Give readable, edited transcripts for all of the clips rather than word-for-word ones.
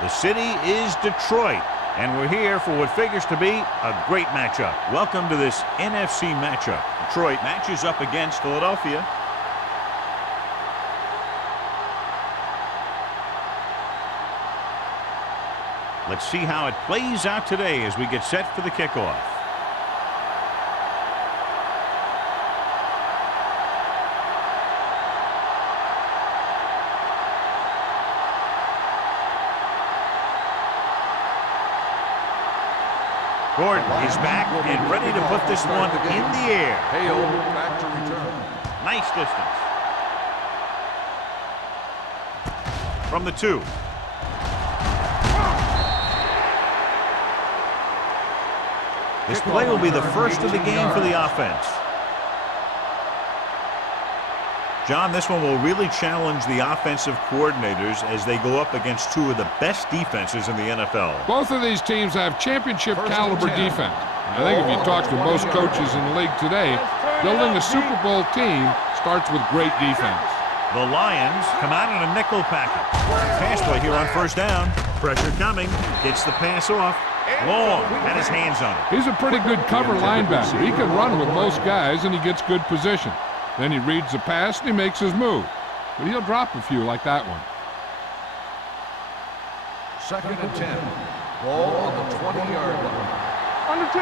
The city is Detroit, and we're here for what figures to be a great matchup. Welcome to this NFC matchup. Detroit matches up against Philadelphia. Let's see how it plays out today as we get set for the kickoff. Gordon is back and ready to put this one in the air. Hale back to return. Nice distance. From the 2. This play will be the first of the game for the offense. John, this one will really challenge the offensive coordinators as they go up against two of the best defenses in the NFL. Both of these teams have championship caliber defense. I think if you talk to most coaches in the league today, building a Super Bowl team starts with great defense. The Lions come out in a nickel package. Pass play here on first down. Pressure coming. Gets the pass off. Long. Had his hands on it. He's a pretty good cover linebacker. He can run with most guys, and he gets good position. Then he reads the pass, and he makes his move. But he'll drop a few like that one. 2nd and 10. Ball on the 20-yard line. Under 10.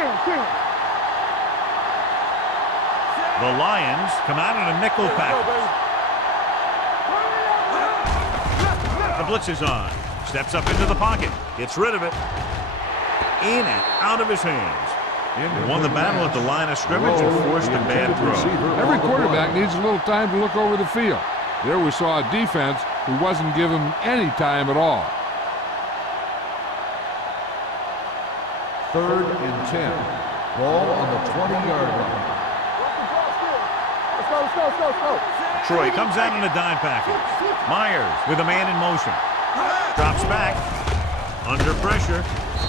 The Lions come out in a nickel package. The blitz is on. Steps up into the pocket. Gets rid of it. In and out of his hands. He won the battle at the line of scrimmage and forced a bad throw. Every quarterback needs a little time to look over the field. There we saw a defense who wasn't given any time at all. 3rd and 10. Ball on the 20-yard line. Let's go. Troy comes out in a dime package. Myers with a man in motion. Drops back. Under pressure.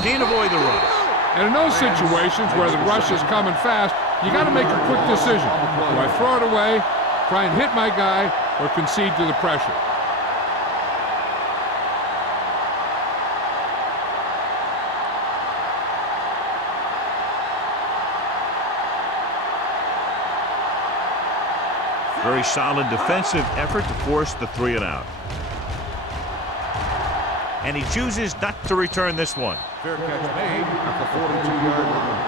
Can't avoid the rush. And in those situations where the rush is coming fast, you got to make a quick decision. Do I throw it away, try and hit my guy, or concede to the pressure? Very solid defensive effort to force the 3 and out. And he chooses not to return this one. Fair catch made at the 42-yard line.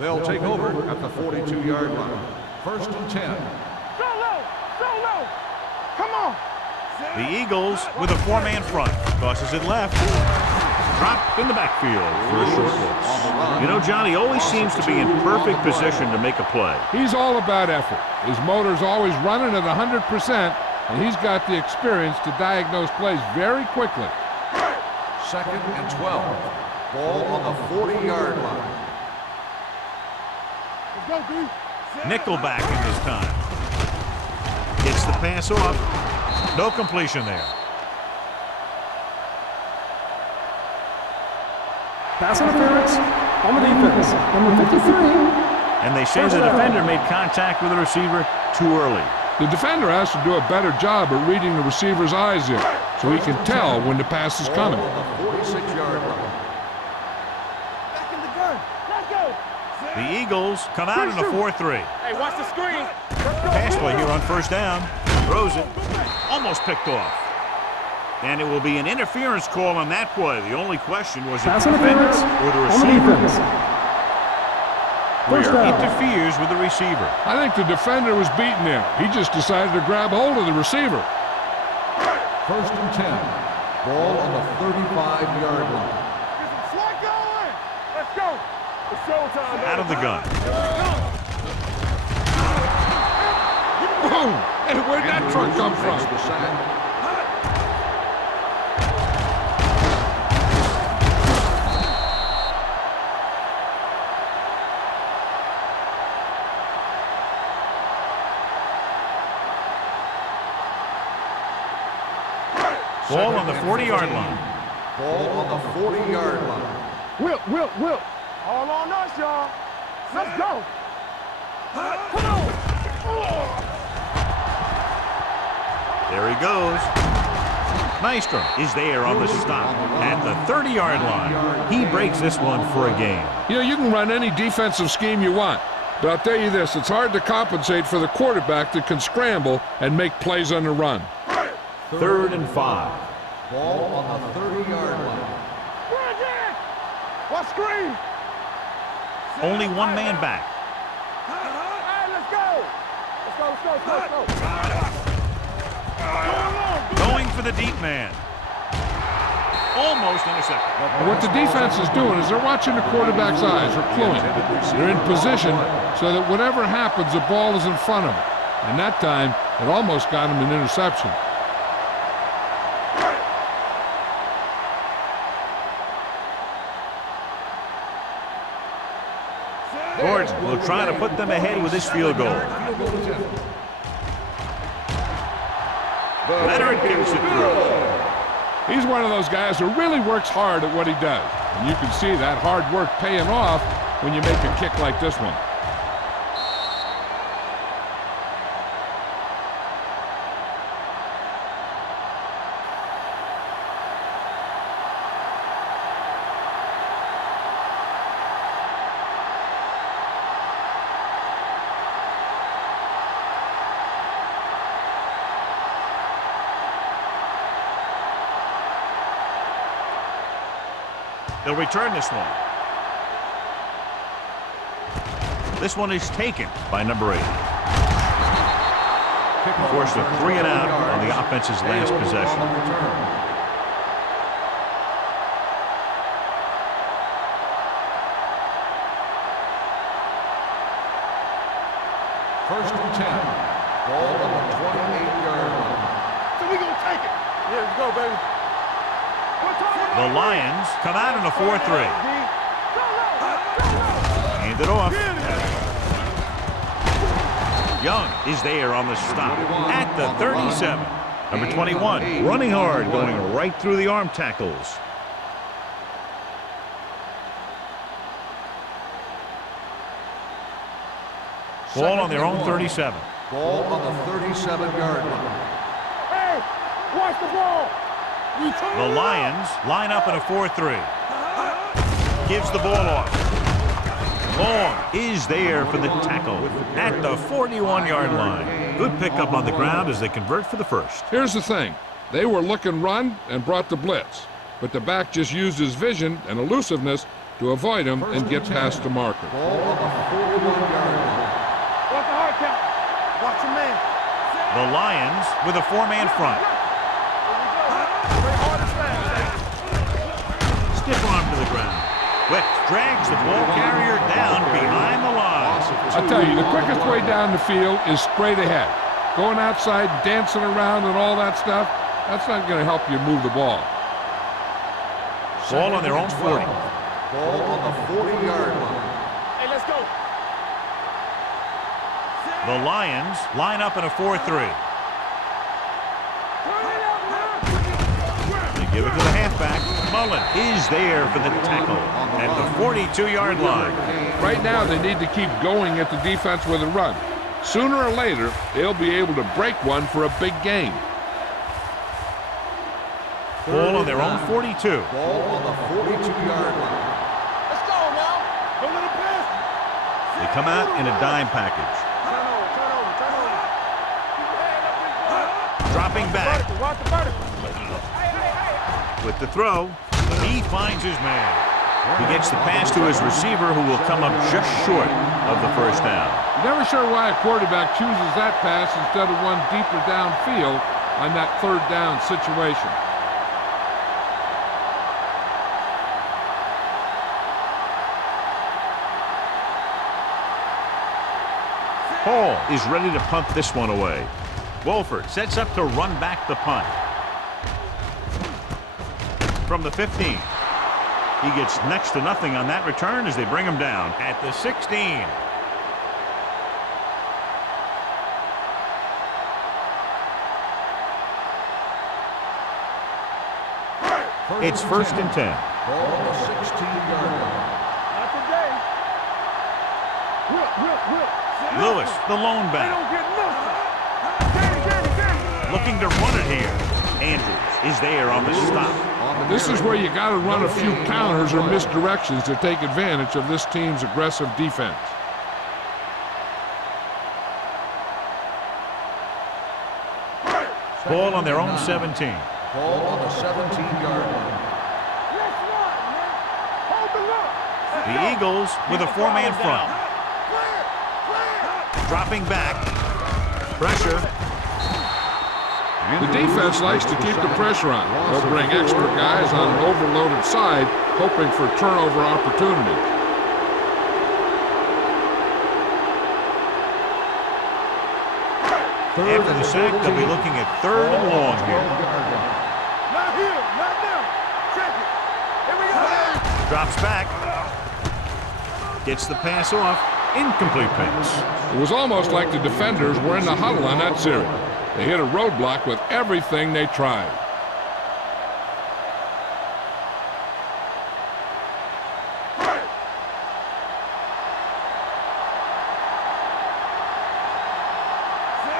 They'll take over at the 42-yard line. 1st and 10. So low. Come on. The Eagles with a 4-man front. Tosses it left. Dropped in the backfield for a short loss. You know, John, he always seems to be in perfect position to make a play. He's all about effort. His motor's always running at 100%, and he's got the experience to diagnose plays very quickly. 2nd and 12. Ball on the 40-yard line. Let's go, B. Nickelback in this time. Gets the pass off. No completion there. Pass interference on the defense, number 53. And they say the defender made contact with the receiver too early. The defender has to do a better job at reading the receiver's eyes here, so he can tell when the pass is coming. On the 46-yard line. Back in the gun. Let's go. The Eagles come out in a 4-3. Hey, watch the screen. Pass play here on first down. Throws it. Almost picked off. And it will be an interference call on that play. The only question was if the defender or the receiver. Interferes with the receiver. I think the defender was beaten there. He just decided to grab hold of the receiver. 1st and 10. Ball on the 35-yard line. Slide going. Let's go. It's showtime. Out of the gun. Boom! And where'd that truck come from? The sack. Ball on the 40-yard line. Ball on the 40-yard line. Whip. All on us, y'all. Let's go. Come on. There he goes. Nystrom is there on the stop at the 30-yard line. He breaks this one for a gain. You know, you can run any defensive scheme you want, but I'll tell you this, it's hard to compensate for the quarterback that can scramble and make plays on the run. 3rd and 5. Ball on the 30-yard line. What screen? Only one man back. Hey, let's go. Let's go. Going for the deep man. Almost intercepted. What the defense is doing is they're watching the quarterback's eyes. They're cluing. They're in position so that whatever happens, the ball is in front of them. And that time, it almost got him an interception. Gordon will try to put them ahead with this field goal. Leonard gives it through. He's one of those guys who really works hard at what he does. And you can see that hard work paying off when you make a kick like this one. They'll return this one. This one is taken by number 8. Forced a 3 and out on the offense's last possession. First and 10. Ball on the 28-yard line. So we gonna take it. Yeah, let's go, baby. The Lions come out in a 4-3. Hand it off. Young is there on the stop at the 37. Number 21, running hard, going right through the arm tackles. Ball on their own 37. Ball on the 37-yard line. Hey, watch the ball. The Lions line up in a 4-3. Gives the ball off. Long is there for the tackle at the 41-yard line. Good pickup on the ground as they convert for the first. Here's the thing. They were looking run and brought the blitz. But the back just used his vision and elusiveness to avoid him and get past the marker. Ball on the 41-yard line. Watch the hard count. Watch your man. The Lions with a 4-man front. Stiff arm to the ground. Wick drags the ball carrier down behind the line. I'll tell you, the quickest way down the field is straight ahead. Going outside, dancing around and all that stuff, that's not going to help you move the ball. Ball on their own 40. Ball on the 40-yard line. Hey, let's go. The Lions line up in a 4-3. They give it to the halfback. Mullen is there for the tackle at the 42-yard line. Right now, they need to keep going at the defense with a run. Sooner or later, they'll be able to break one for a big gain. Ball on their own 42. Ball on the 42-yard line. Let's go now. Don't let him pass. They come out in a dime package. Turn over. Dropping back Watch the vertical. with the throw. He finds his man. He gets the pass to his receiver, who will come up just short of the first down. Never sure why a quarterback chooses that pass instead of one deeper downfield on that 3rd down situation. Hall is ready to punt this one away. Wolford sets up to run back the punt. From the 15. He gets next to nothing on that return as they bring him down at the 16. It's 1st and 10. Ball on the 16-yard line. Not today. Lewis, the lone They back. don't get nothing. Looking to run it here. Andrews is there on the stop. This is where you got to run a few counters or misdirections to take advantage of this team's aggressive defense. Ball on their own 17. Ball on the 17-yard line. Let's run, man. Hold the look. The Eagles with a four-man front. Dropping back. Pressure. The defense likes to keep the pressure on. They'll bring extra guys on an overloaded side, hoping for turnover opportunities. After the sack, they'll be looking at 3rd and long here. Not here, not now. Check it. Here we go. Drops back. Gets the pass off. Incomplete pass. It was almost like the defenders were in the huddle on that series. They hit a roadblock with everything they tried.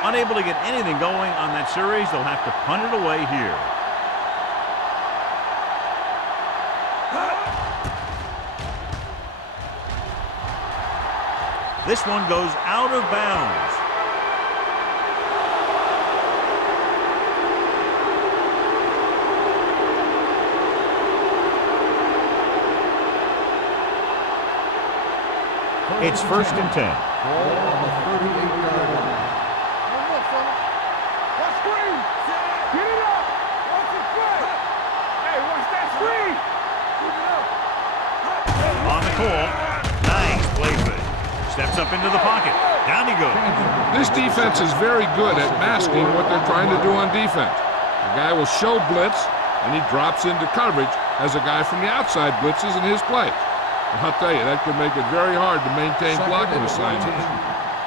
Unable to get anything going on that series, they'll have to punt it away here. This one goes out of bounds. It's 1st and 10. Ball on the 38-yard line. Watch screen. Get it up. Watch it play. Hey, watch that screen. Keep it up. On the call. Nice play fake. Steps up into the pocket. Down he goes. This defense is very good at masking what they're trying to do on defense. The guy will show blitz, and he drops into coverage as a guy from the outside blitzes in his place. I'll tell you, that could make it very hard to maintain blocking assignments.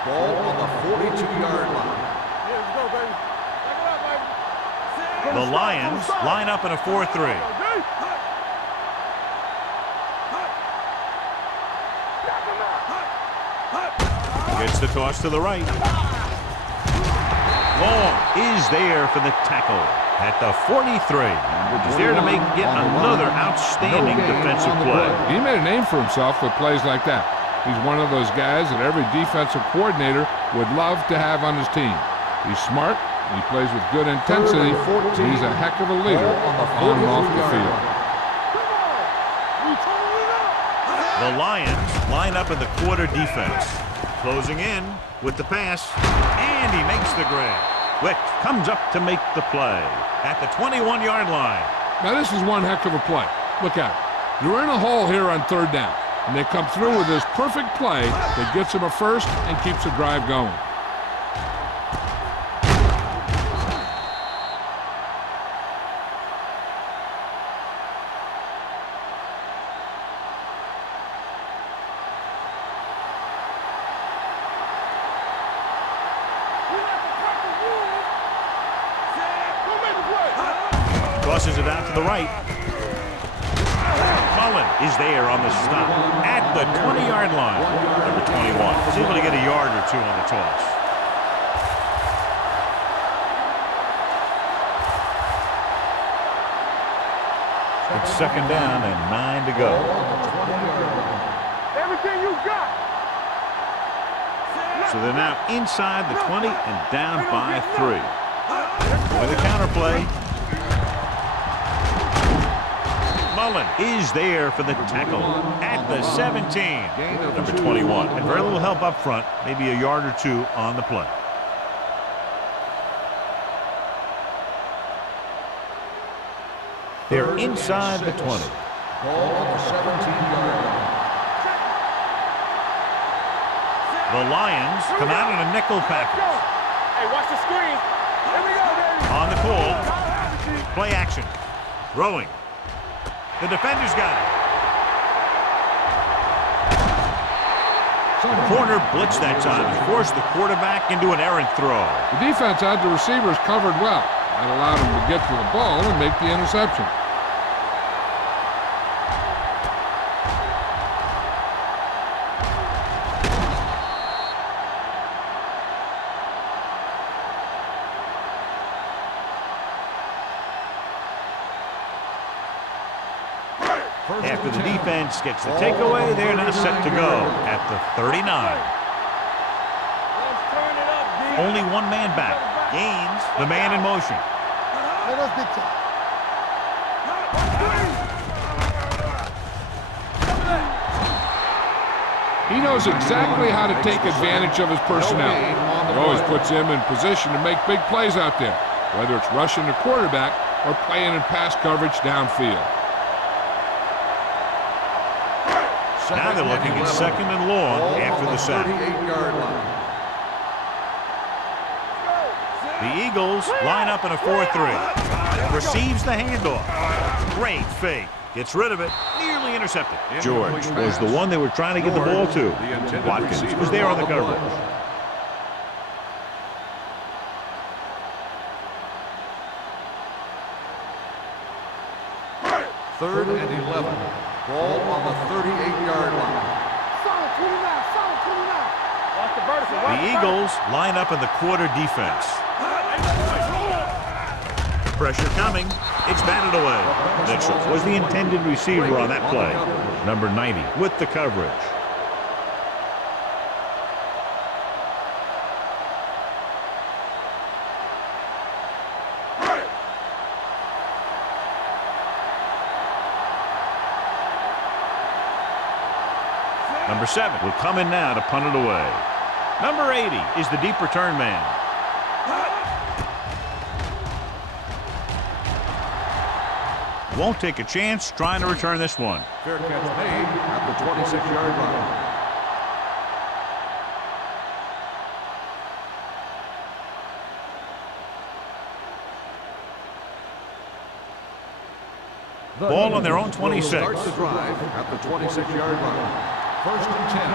Ball on the 42-yard line. Here we go, baby. Back it up, baby. The Lions line up in a 4-3. Gets the toss to the right. Long is there for the tackle at the 43. He's there to make yet another outstanding defensive play. He made a name for himself with plays like that. He's one of those guys that every defensive coordinator would love to have on his team. He's smart, he plays with good intensity, and he's a heck of a leader on and off the field. The Lions line up in the quarter defense. Closing in with the pass, and he makes the grab. Wick comes up to make the play at the 21-yard line. Now this is one heck of a play. Look at it. They're in a hole here on 3rd down, and they come through with this perfect play that gets them a first and keeps the drive going. Tosses it out to the right. Mullen is there on the stop at the 20-yard line. Number 21 is able to get a yard or two on the toss. It's 2nd down and 9 to go. Everything you got. So they're now inside the 20 and down by 3. With a counter play. Mullen is there for the tackle at the 17. Number 21. And very little help up front. Maybe a yard or two on the play. They're inside the 20. Ball on the 17-yard line. The Lions come out in a nickel package. Hey, watch the screen. Here we go, baby. On the call. Play action. Throwing. The defender's got it. The corner blitzed that time and forced the quarterback into an errant throw. The defense had the receivers covered well. That allowed him to get to the ball and make the interception. After the defense gets the takeaway, they're now set to go at the 39. Let's turn it up, D. Only one man back. Gains the man in motion. He knows exactly how to take advantage of his personnel. He always puts him in position to make big plays out there, whether it's rushing the quarterback or playing in pass coverage downfield. Now they're looking at second and long after the sack. The Eagles line up in a 4-3. Receives the handoff. Great fake. Gets rid of it. Nearly intercepted. George was the one they were trying to get the ball to. Watkins was there on the coverage. Third and 11. Ball on the 38-yard line. Solid 29, solid 29. Watch the vertical. Watch The Eagles line up in the quarter defense. Pressure coming. It's batted away. Mitchell was the intended receiver on that play. Number 90 with the coverage. Number 7 will come in now to punt it away. Number 80 is the deep return man. Won't take a chance trying to return this one. Fair catch made at the 26-yard line. Ball on their own 26. Starts the drive at the 26-yard line. First and 10.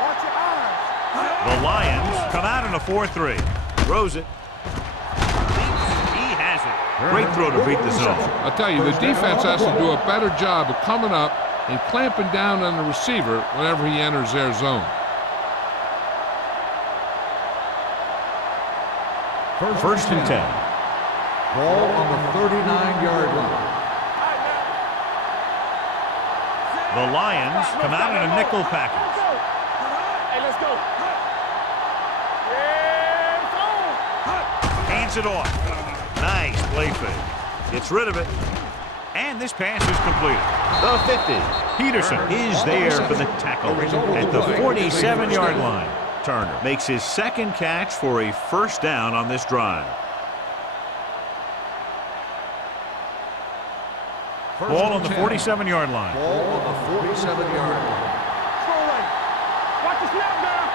Watch your eyes. The Lions come out in a 4-3. Throws it. He has it. Great throw to beat the zone. I'll tell you, the defense has to do a better job of coming up and clamping down on the receiver whenever he enters their zone. First and 10. Ball on the 39-yard line. The Lions come out in a nickel package. Hey, let's go. Yeah, it's on. Hands it off. Nice play fake. Gets rid of it. And this pass is completed. The 50. Peterson is there for the tackle at the 47-yard line. Turner makes his second catch for a first down on this drive. Ball on the 47-yard line. Ball on the 47-yard line. Watch the snap now.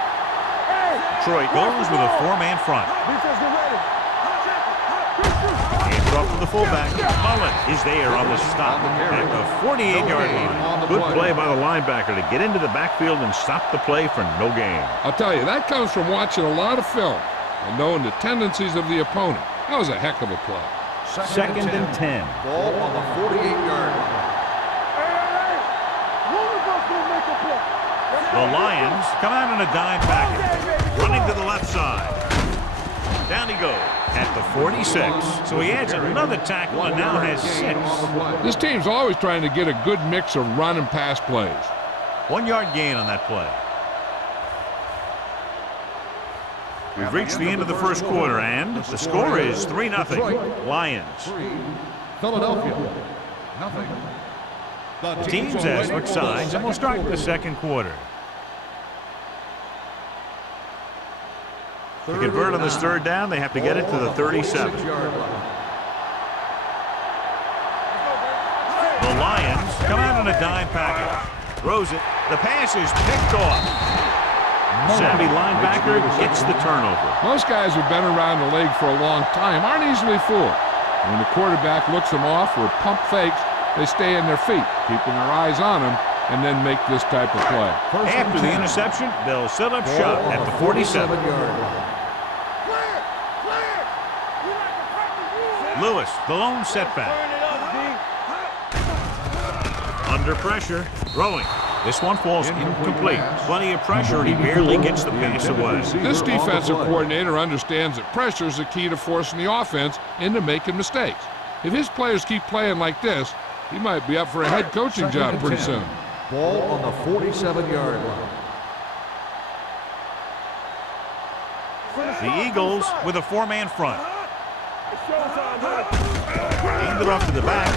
Hey. Detroit goes with a four-man front. Defense, get ready. Hands it off to the fullback. Mullen is there on the stop at the 48-yard line. Good play by the linebacker to get into the backfield and stop the play for no gain. I'll tell you, that comes from watching a lot of film and knowing the tendencies of the opponent. That was a heck of a play. Second and 10. Ball on the 48-yard line. Hey. Louisville's gonna make a play. The Lions come out in a dime package. Running to the left side. Down he goes at the 46. So he adds another tackle and now has 6. This team's always trying to get a good mix of run and pass plays. 1 yard gain on that play. We've reached the end of the first quarter, and the score is 3-0. Lions. 3. Philadelphia. Nothing. The teams as switch sides, and we'll start the second quarter. To convert on this third down, they have to get it to the 37. The Lions come out in a dime package. Throws it. The pass is picked off. Savvy linebacker gets the turnover. Most guys who've been around the league for a long time aren't easily fooled. When the quarterback looks them off or pump fakes, they stay in their feet, keeping their eyes on them, and then make this type of play. After the interception, they'll set up shop at the 47. Lewis, the lone setback. Under pressure, throwing. This one falls incomplete. Plenty of pressure, and he barely gets the pass away. This defensive coordinator understands that pressure is the key to forcing the offense into making mistakes. If his players keep playing like this, He might be up for a head coaching job pretty soon. Ball on the 47-yard line. The Eagles with a 4-man front. Hand it off to the back.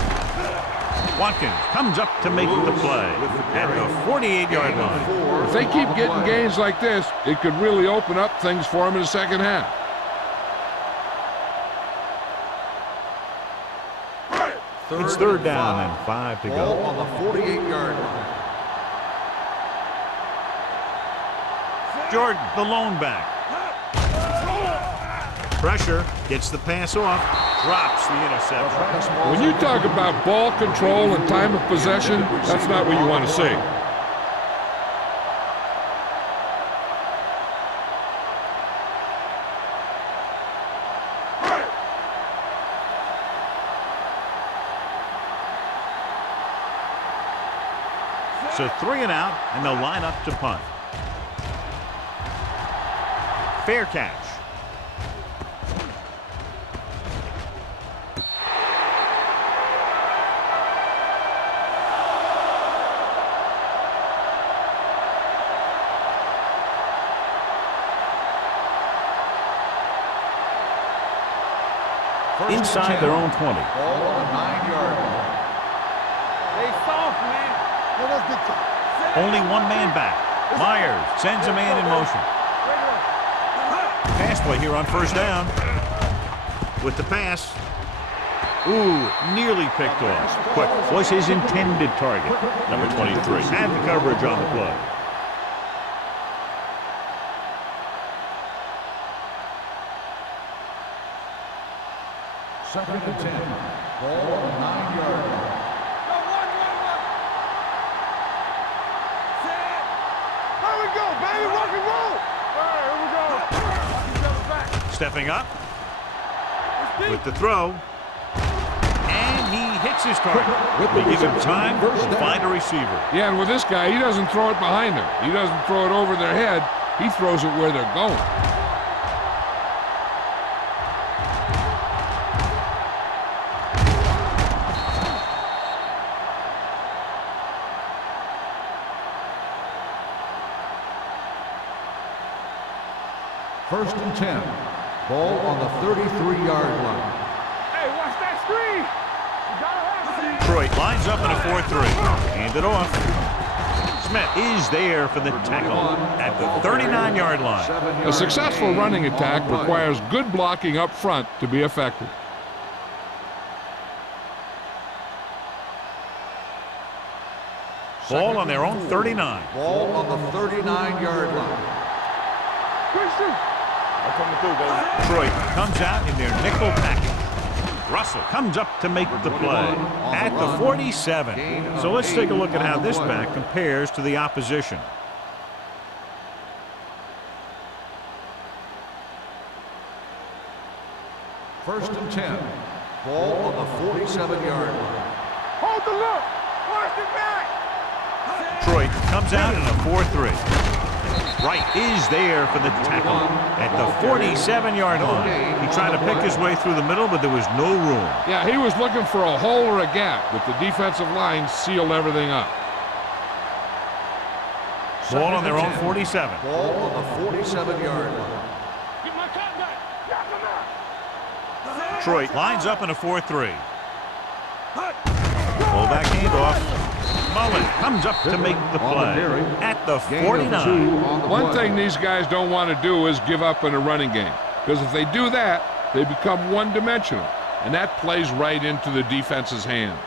Watkins comes up to make the play at the 48-yard line. If they keep getting gains like this, it could really open up things for them in the second half. It's third down and 5 to Ball go. on the 48-yard line. Jordan, the lone back. Pressure, gets the pass off, drops the interception. When you talk about ball control and time of possession, that's not what you want to see. So 3 and out, and they'll line up to punt. Fair catch. Inside their own 20. Ball on the 9-yard line. Stay soft, man. Only one man back. Myers sends a man in motion. Pass play here on first down. With the pass. Ooh, nearly picked off. Quick was his intended target. Number 23 had the coverage on the play. Second and 10. Ball on the 9-yard line. Here we go, baby. Rock and roll. All right, here we go. Stepping up with the throw. And he hits his target. They give him time to find a receiver. Yeah, and with this guy, he doesn't throw it behind them. He doesn't throw it over their head. He throws it where they're going. First and 10. Ball on the 33-yard line. Hey, watch that screen. You gotta have it. Detroit lines up in a 4-3. Hand it off. Smith is there for the tackle at the 39-yard line. A successful running attack requires good blocking up front to be effective. Ball on their own 39. Ball on the 39-yard line. Christian. I'm coming through, baby. Detroit comes out in their nickel package. Russell comes up to make the play at the 47. So let's take a look at how this back compares to the opposition. First and 10. Ball on the 47-yard line. Hold the look. Watch it back. Detroit comes out in a 4-3. Wright is there for the tackle at the 47-yard line. He tried to pick his way through the middle, but there was no room. Yeah, he was looking for a hole or a gap, but the defensive line sealed everything up. Ball on their own 47. Ball on the 47-yard line. Get my cut back. Knock him out. Detroit lines up in a 4-3. Fullback handoff. Mullen comes up to make the play at the 49. One thing these guys don't want to do is give up in a running game, because if they do that, they become one-dimensional, and that plays right into the defense's hands.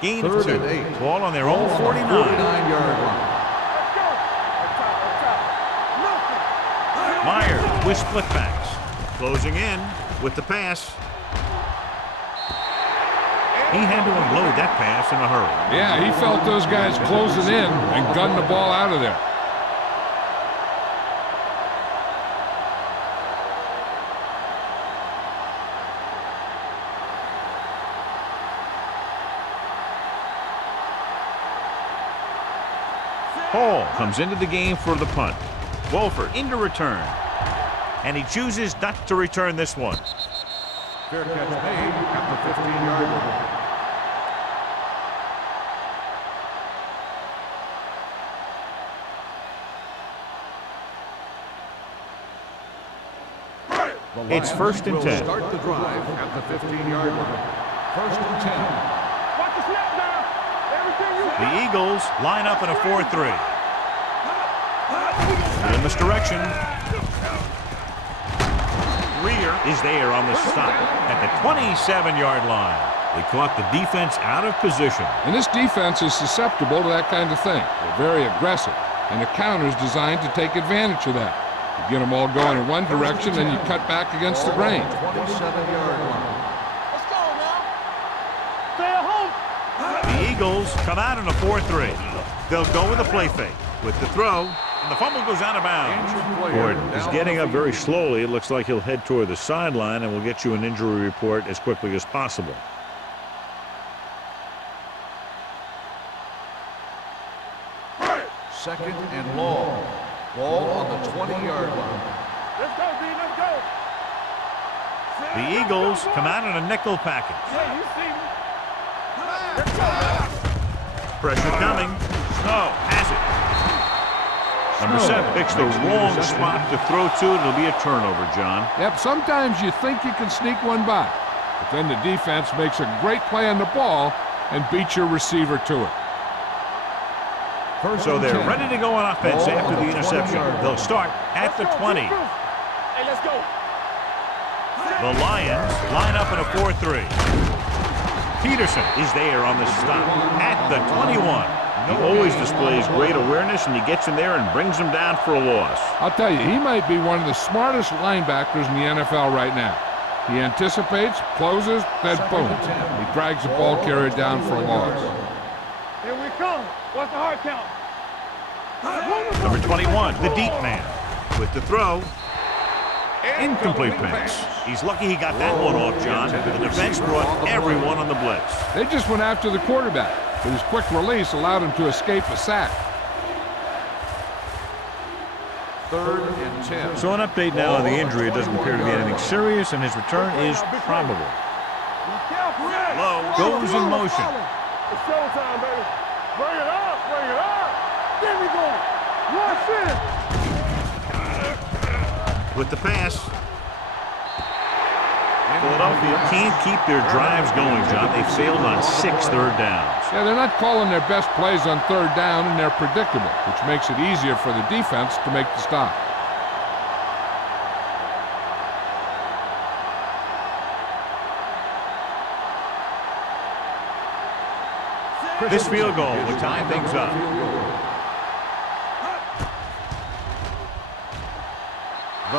Gain of 2. Third and 8. Ball on their own 49. 49-yard line. Let's go. Up top. Myers with split backs. Closing in with the pass. He had to unload that pass in a hurry. Yeah, he felt those guys closing in and gunned the ball out of there. Hall comes into the game for the punt. Wolford into return. And he chooses not to return this one. Fair catch made at the 15-yard line. It's first and 10. Start the drive at the 15-yard line. First and 10. Watch the snap now. Everything you The Eagles line up in a 4-3. In this direction. Rear is there on the stop at the 27-yard line. They caught the defense out of position. And this defense is susceptible to that kind of thing. They're very aggressive, and the counter is designed to take advantage of that. You get them all going in one direction, then you cut back against the grain. 27-yard line. Let's go now. Stay at home. The Eagles come out in a 4-3. They'll go with a play fake. With the throw, and the fumble goes out of bounds. Ford is getting up very slowly. It looks like he'll head toward the sideline, and we'll get you an injury report as quickly as possible. Second and long. Ball on the 20-yard line. Let's go, B. Let's go. The Eagles come out in a nickel package. Hey, you see me? Let's go now. Pressure coming. Snow has it. Number 7 picks the wrong spot to throw to. It'll be a turnover, John. Yep, sometimes you think you can sneak one by, but then the defense makes a great play on the ball and beats your receiver to it. So they're ready to go on offense after the interception. They'll start at the 20. Hey, let's go. The Lions line up in a 4-3. Peterson is there on the stop at the 21. He always displays great awareness, and he gets in there and brings them down for a loss. I'll tell you, he might be one of the smartest linebackers in the NFL right now. He anticipates, closes, then boom. He drags the ball carrier down for a loss. Here we come. What's the hard count? Number 21, the deep man. With the throw. Incomplete pass. He's lucky he got that one off, John. The defense brought everyone on the blitz. They just went after the quarterback, but his quick release allowed him to escape a sack. Third and 10. So an update now on the injury. It doesn't appear to be anything serious, and his return is probable. Low goes in motion. It's showtime, baby. Bring it up, bring it up. There we go. One finish. With the pass. Philadelphia can't keep their drives going, John. They failed on 6 third downs. Yeah, they're not calling their best plays on third down, and they're predictable, which makes it easier for the defense to make the stop. This field goal would tie things up.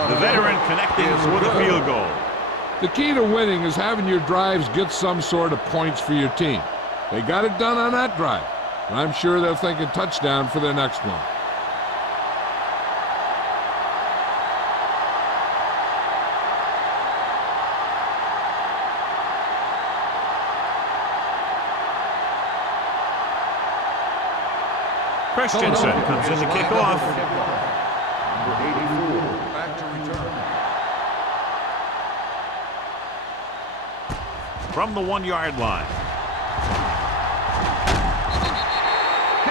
The veteran connecting for the field goal. The key to winning is having your drives get some sort of points for your team. They got it done on that drive, and I'm sure they're thinking touchdown for their next one. Christensen comes in to kick off. Number 84, back to return. From the 1-yard line.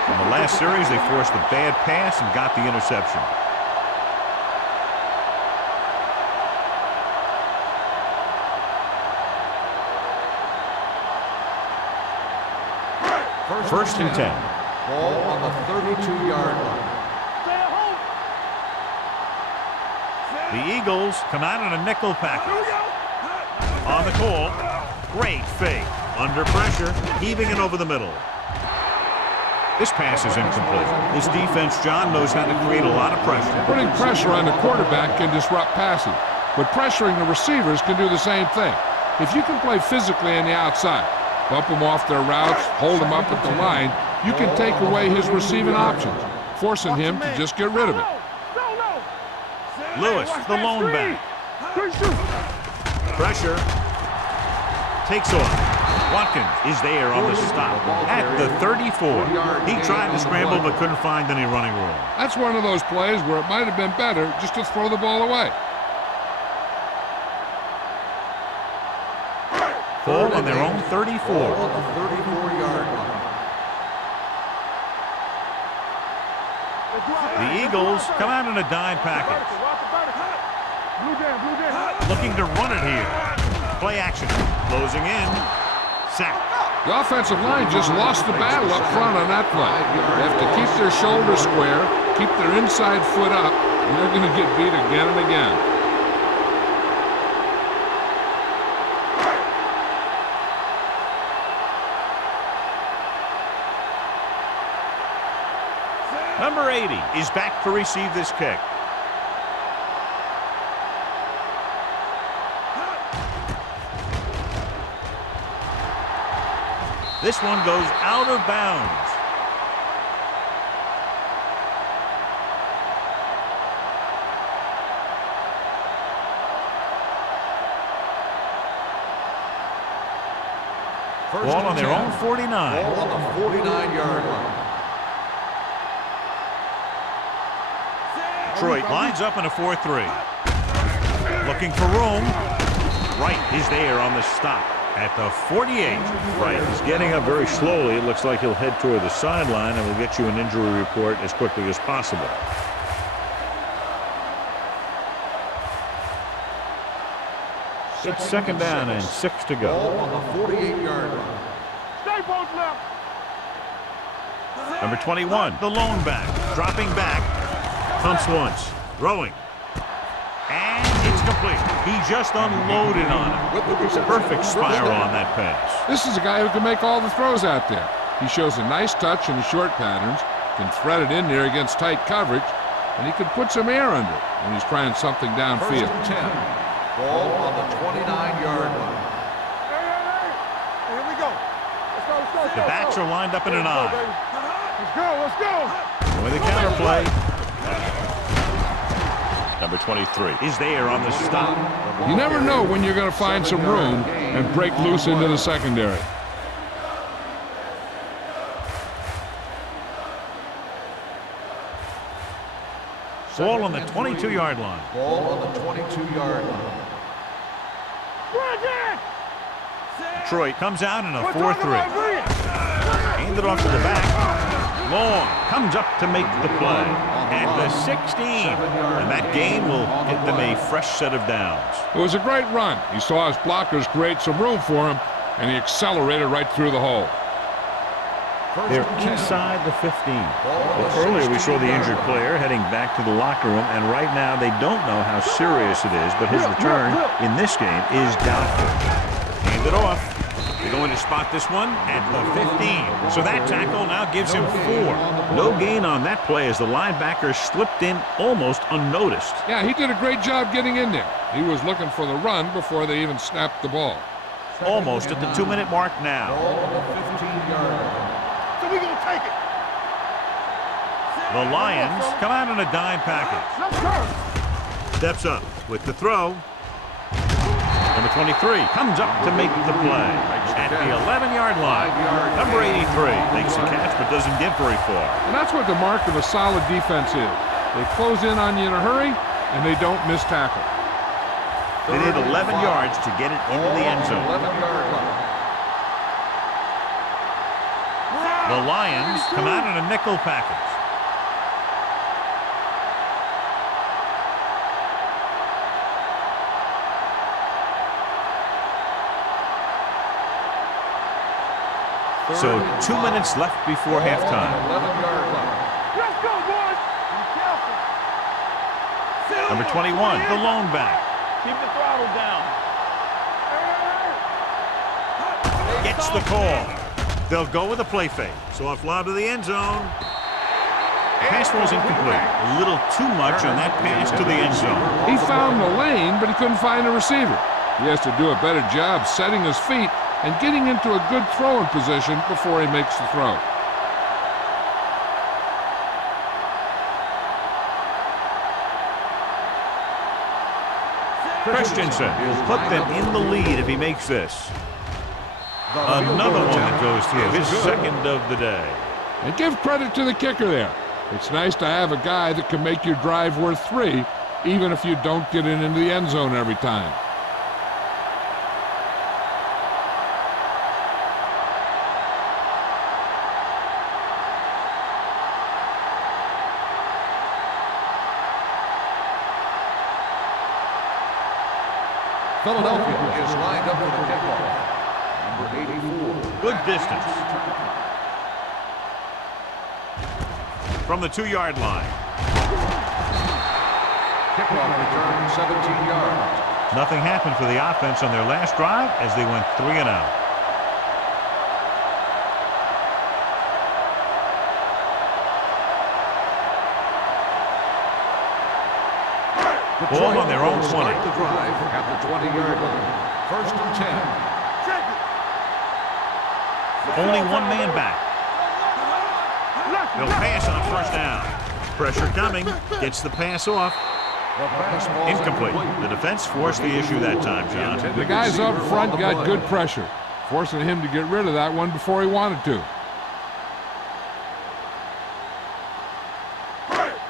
In the last series, they forced a bad pass and got the interception. First and 10. Ball on the 32-yard line. Stay at home. The Eagles come out in a nickel package. On the call, great fake. Under pressure, heaving it over the middle. This pass is incomplete. This defense, John, knows how to create a lot of pressure. Putting pressure on the quarterback can disrupt passing, but pressuring the receivers can do the same thing. If you can play physically on the outside, bump them off their routes, hold them up at the line, you can take away his receiving options, forcing him to just get rid of it. Lewis, the lone back. Pressure. Takes off. Watkins is there on the stop at the 34. He tried to scramble but couldn't find any running room. That's one of those plays where it might have been better just to throw the ball away. Ball on their own 34. Ball on the 34-yard line. The Eagles come out in a dime package. Blue jam, blue jam. Looking to run it here. Play action. Closing in. Sack. The offensive line just lost the battle up front on that play. They have to keep their shoulders square, keep their inside foot up, and they're going to get beat again and again. Number 80 is back to receive this kick. This one goes out of bounds. Ball on their own 49. Ball on the 49-yard line. Detroit lines up in a 4-3. Looking for room. Wright is there on the stop at the 48. Right, he's getting up very slowly. It looks like he'll head toward the sideline, and we'll get you an injury report as quickly as possible. It's second down and 6 to Ball go. on the 48-yard line. Stay both left. Number 21, the lone back, dropping back, pumps once, throwing, and it's complete. He just unloaded on him. Perfect spiral on that pass. This is a guy who can make all the throws out there. He shows a nice touch in the short patterns, can thread it in there against tight coverage, and he can put some air under it when he's trying something First downfield. and 10. Ball on the 29-yard line. Hey. Here we go. Let's go. The backs are lined up in an eye. Let's go. With a counterplay. Number 23 is there on the stop. You never know when you're going to find some room and break loose into the secondary. Ball on the 22-yard line. Ball on the 22-yard line. Detroit comes out in a 4-3. Handed off to the back. Long comes up to make the play at the 16. And that gain will get them a fresh set of downs. It was a great run. He saw his blockers create some room for him, and he accelerated right through the hole. They're inside the 15. Earlier we saw the injured player heading back to the locker room, and right now they don't know how serious it is, but his return in this game is doubtful. Hand it off. They're going to spot this one at the 15. So that tackle now gives him 4. No gain on that play as the linebacker slipped in almost unnoticed. Yeah, he did a great job getting in there. He was looking for the run before they even snapped the ball. Almost at the 2-minute mark now. Ball on the 15-yard line. So we gonna take it. The Lions come out in a dime package. Let's go. Steps up with the throw. Number 23 comes up to make the play at the 11-yard line. Number 83 makes a catch but doesn't get very far. And that's what the mark of a solid defense is. They close in on you in a hurry, and they don't miss tackle. They need 11 yards to get it into the end zone. 11-yard line. The Lions come out in a nickel package. So 2 minutes left before halftime. 11-yard line. Let's go, boys. Be careful. Number 21, the lone back. Keep the throttle down. Gets the call. They'll go with a play fake. Soft lob to the end zone. Pass was incomplete. A little too much on that pass to the end zone. He found the lane, but he couldn't find a receiver. He has to do a better job setting his feet and getting into a good throwing position before he makes the throw. Christensen will put them in the lead if he makes this. Another one that goes through, his second of the day. And give credit to the kicker there. It's nice to have a guy that can make your drive worth 3, even if you don't get it into the end zone every time. Philadelphia is lined up for the kickoff. Number 84. Good distance. From the 2-yard line. Kickoff return 17 yards. Nothing happened for the offense on their last drive as they went 3 and out. Ball on their own 20. Start the drive at the 20-yard line. First and 10. Only one man back. They'll pass on a first down. Pressure coming. Gets the pass off. The pass ball Incomplete. The defense forced the issue that time, John. The guys up front got good pressure, forcing him to get rid of that one before he wanted to.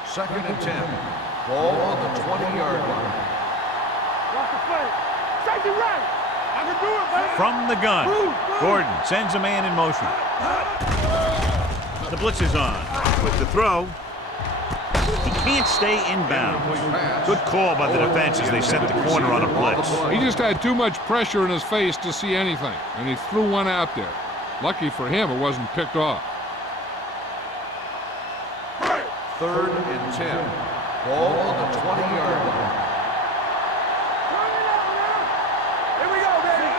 Second and 10. Ball on the 20-yard line. Watch the play. Safety right. I can do it, man. From the gun, Gordon sends a man in motion. The blitz is on. With the throw, he can't stay inbounds. Good call by the defense as they sent the corner on a blitz. He just had too much pressure in his face to see anything, and he threw one out there. Lucky for him, it wasn't picked off. Third and 10. Ball on the 20-yard line. Here we go, baby.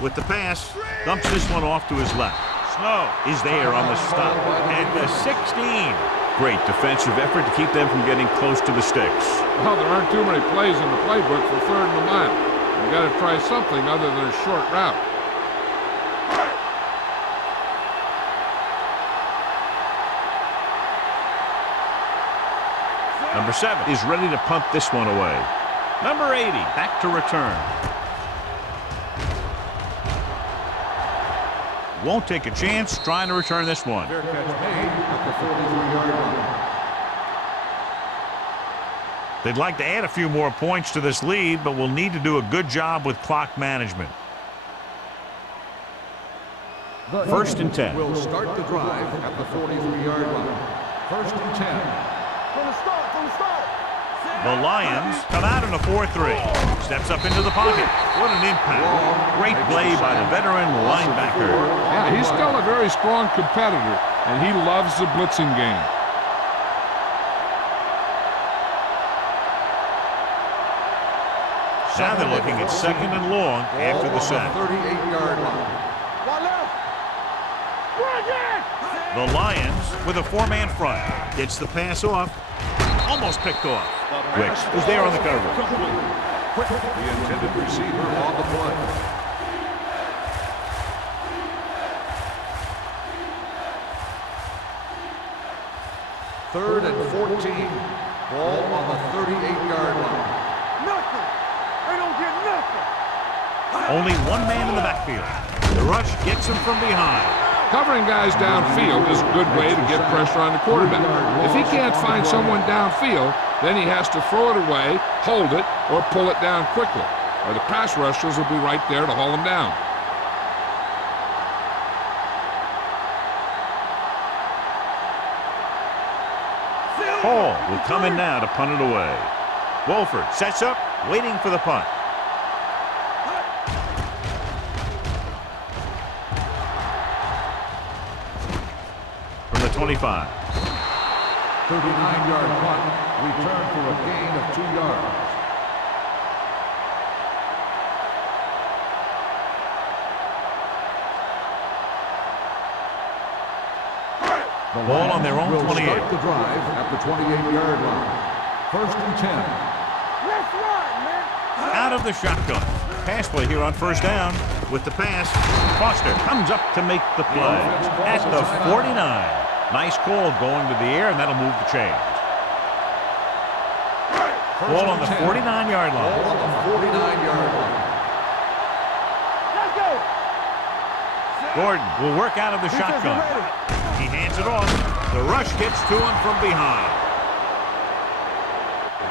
With the pass, dumps this one off to his left. Snow is there on the stop at the 16. Great defensive effort to keep them from getting close to the sticks. Well, there aren't too many plays in the playbook for 3rd and a mile. You got to try something other than a short route. Number 7 is ready to punt this one away. Number 80 back to return. Won't take a chance trying to return this one. Fair catch made at the 43-yard line. They'd like to add a few more points to this lead, but will need to do a good job with clock management. First and 10. Will start the drive at the 43-yard line. First and 10. From the start. The Lions come out in a 4-3. Steps up into the pocket. What an impact. Great play by the veteran linebacker. Yeah, he's still a very strong competitor, and he loves the blitzing game. Now they're looking at 2nd and long after the sack. 38-yard line. One left. Bring it. The Lions with a 4-man front. Gets the pass off. Almost picked off. Wicks is there on the cover. The intended receiver on the play. Third and 14. Ball on the 38-yard line. Nothing. They don't get nothing. Only one man in the backfield. The rush gets him from behind. Covering guys downfield is a good way to get pressure on the quarterback. If he can't find someone downfield, then he has to throw it away, hold it, or pull it down quickly. Or the pass rushers will be right there to haul him down. Hall will come in now to punt it away. Wolford sets up, waiting for the punt. From the 25. 39-yard punt. Return for a gain of 2 yards. The Ball on their own will 28. Start the drive at the 28-yard line. First and 10. Let's run, man. Out of the shotgun. Pass play here on first down. With the pass, Foster comes up to make the play at the 49. Nice call going to the air, and that'll move the chains. Ball on the 49-yard line. Ball on the 49-yard line. Let's go. Gordon will work out of the shotgun. He hands it off. The rush gets to him from behind.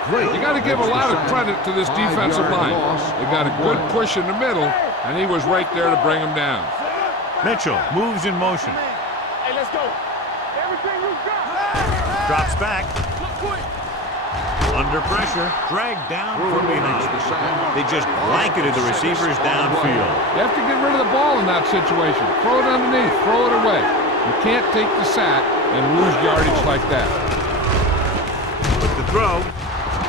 You got to give a lot of credit to this defensive line. They got a good push in the middle, and he was right there to bring him down. Mitchell moves in motion. Hey, let's go. Everything you got. Drops back. Under pressure, dragged down from behind. They just blanketed the receivers downfield. You have to get rid of the ball in that situation. Throw it underneath. Throw it away. You can't take the sack and lose yardage like that. With the throw,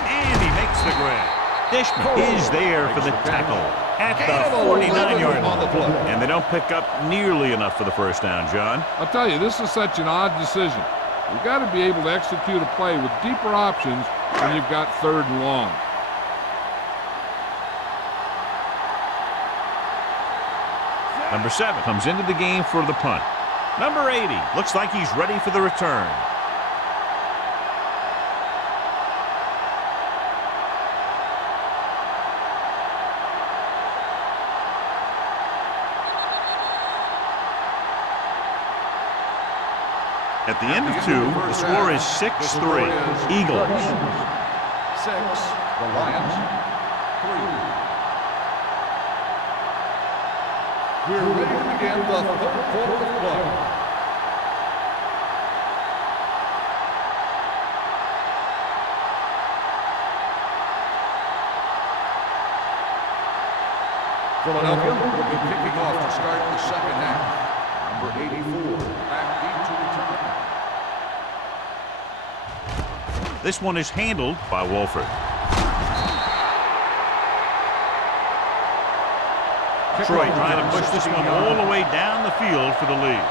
and he makes the grab. Dishman is there for the tackle at the 49-yard line. And they don't pick up nearly enough for the first down, John. I'll tell you, this is such an odd decision. You've got to be able to execute a play with deeper options when you've got 3rd and long. Number 7 comes into the game for the punt. Number 80 looks like he's ready for the return. At the end of 2, the score is 6-3. Eagles. 6, the Lions. 3. We're ready to begin the 3rd quarter of play. Philadelphia will be kicking off to start the 2nd half. Number 84, back deep to return. This one is handled by Wolford. Detroit trying to push this one all the way down the field for the lead.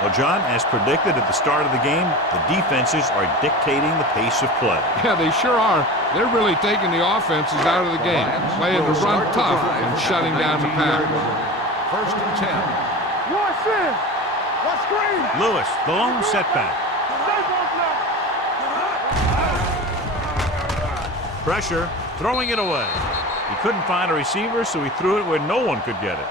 Well, John, as predicted at the start of the game, the defenses are dictating the pace of play. Yeah, they sure are. They're really taking the offenses out of the game, playing to run tough and shutting down the pass. 1st and 10. What's in? What's screen? Lewis, the lone setback. Pressure, throwing it away. He couldn't find a receiver, so he threw it where no one could get it.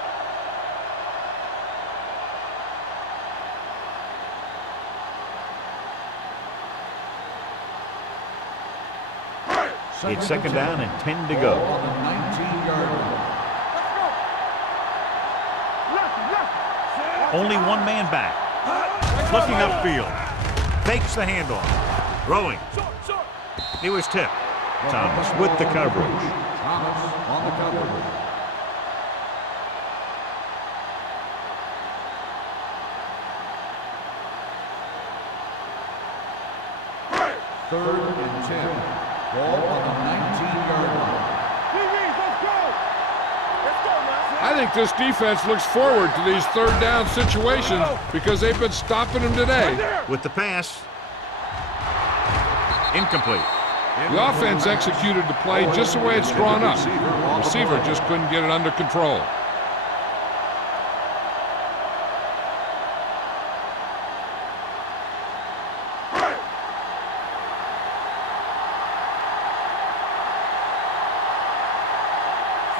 It's 2nd down and 10 to go. On the 19-yard line. Only one man back. Looking upfield. Fakes the handoff. Throwing. He was tipped. Thomas with the coverage. Thomas on the coverage. Third and 10. Ball on the 19-yard line. I think this defense looks forward to these 3rd down situations because they've been stopping them today. With the pass. Incomplete. The offense executed the play just the way it's drawn up. The receiver just couldn't get it under control.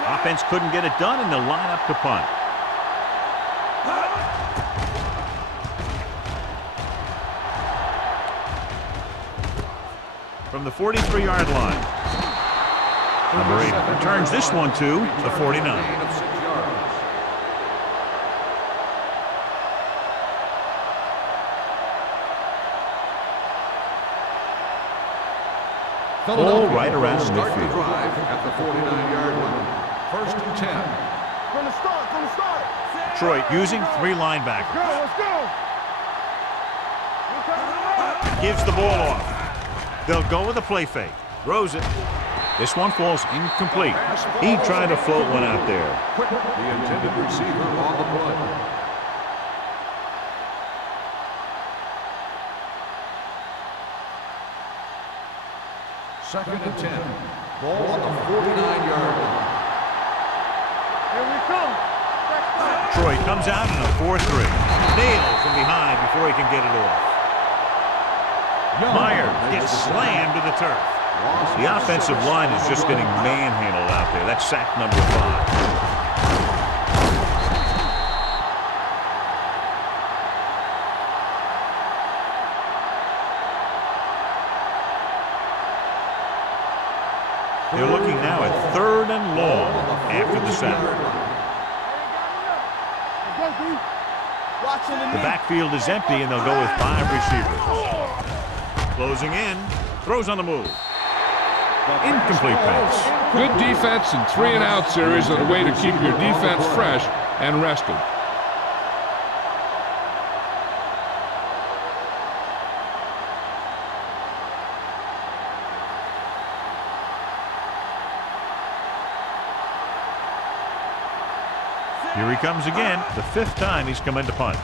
Offense couldn't get it done, and they'll line up to punt. From the 43-yard line. Number 8 returns this one to the 49. Gain of 6 yards. Ball right around the Start the midfield. drive at the 49-yard line. 1st and 10. From the start, from the start. Detroit using 3 linebackers. Let's go. Gives the ball off. They'll go with a play fake. Throws it. This one falls incomplete. He tried to float one out there. The intended receiver on the play. Second and 10. Ball on the 49-yard line. Here we come. Troy comes out in a 4-3. Nailed from behind before he can get it off. Myers gets slammed to the turf. The offensive line is just getting manhandled out there. That's sack number 5. They're looking now at 3rd and long after the sack. The backfield is empty, and they'll go with 5 receivers. Closing in, Throws on the move. Incomplete pass. Good defense and 3-and-out series are the way to keep your defense fresh and rested. Here he comes again, the 5th time he's come into punt.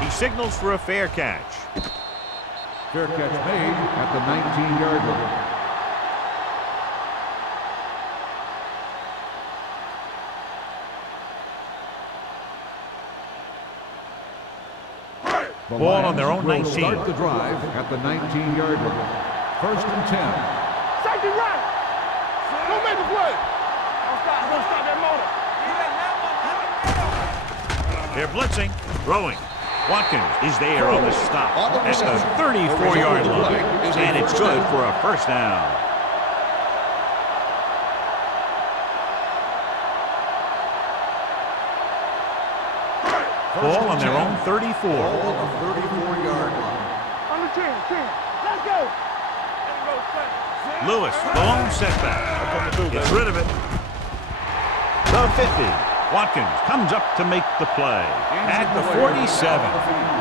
He signals for a fair catch. Fair catch made at the 19-yard line. The Ball on Lions their own will 19. Start the drive at the 19-yard line. 1st and 10. Safety right. Don't make a play. Don't stop that motor. They're blitzing, throwing. Watkins is there on the stop On the at the reception. 34-yard The line, play is a and it's first good down. for a first down. Ball on their own 34. Ball on the 34-yard line. On the 10. Let's go. Let's go, Sam. Lewis, the lone setback. Gets rid of it. The 50. Watkins comes up to make the play at the 47.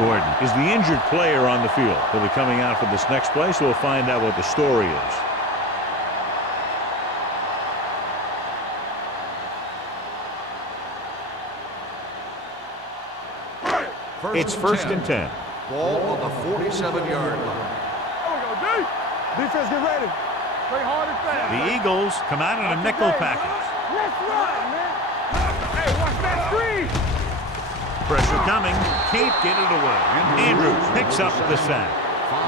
Gordon is the injured player on the field. He'll be coming out for this next play, so we'll find out what the story is. It's 1st and 10. Ball on the 47-yard line. There we go, D. Defense, get ready. Play hard and fast. The Eagles come out in a nickel package. Let's run, man. Hey, watch that screen. Pressure coming. Can't get it away. Andrews picks up the sack.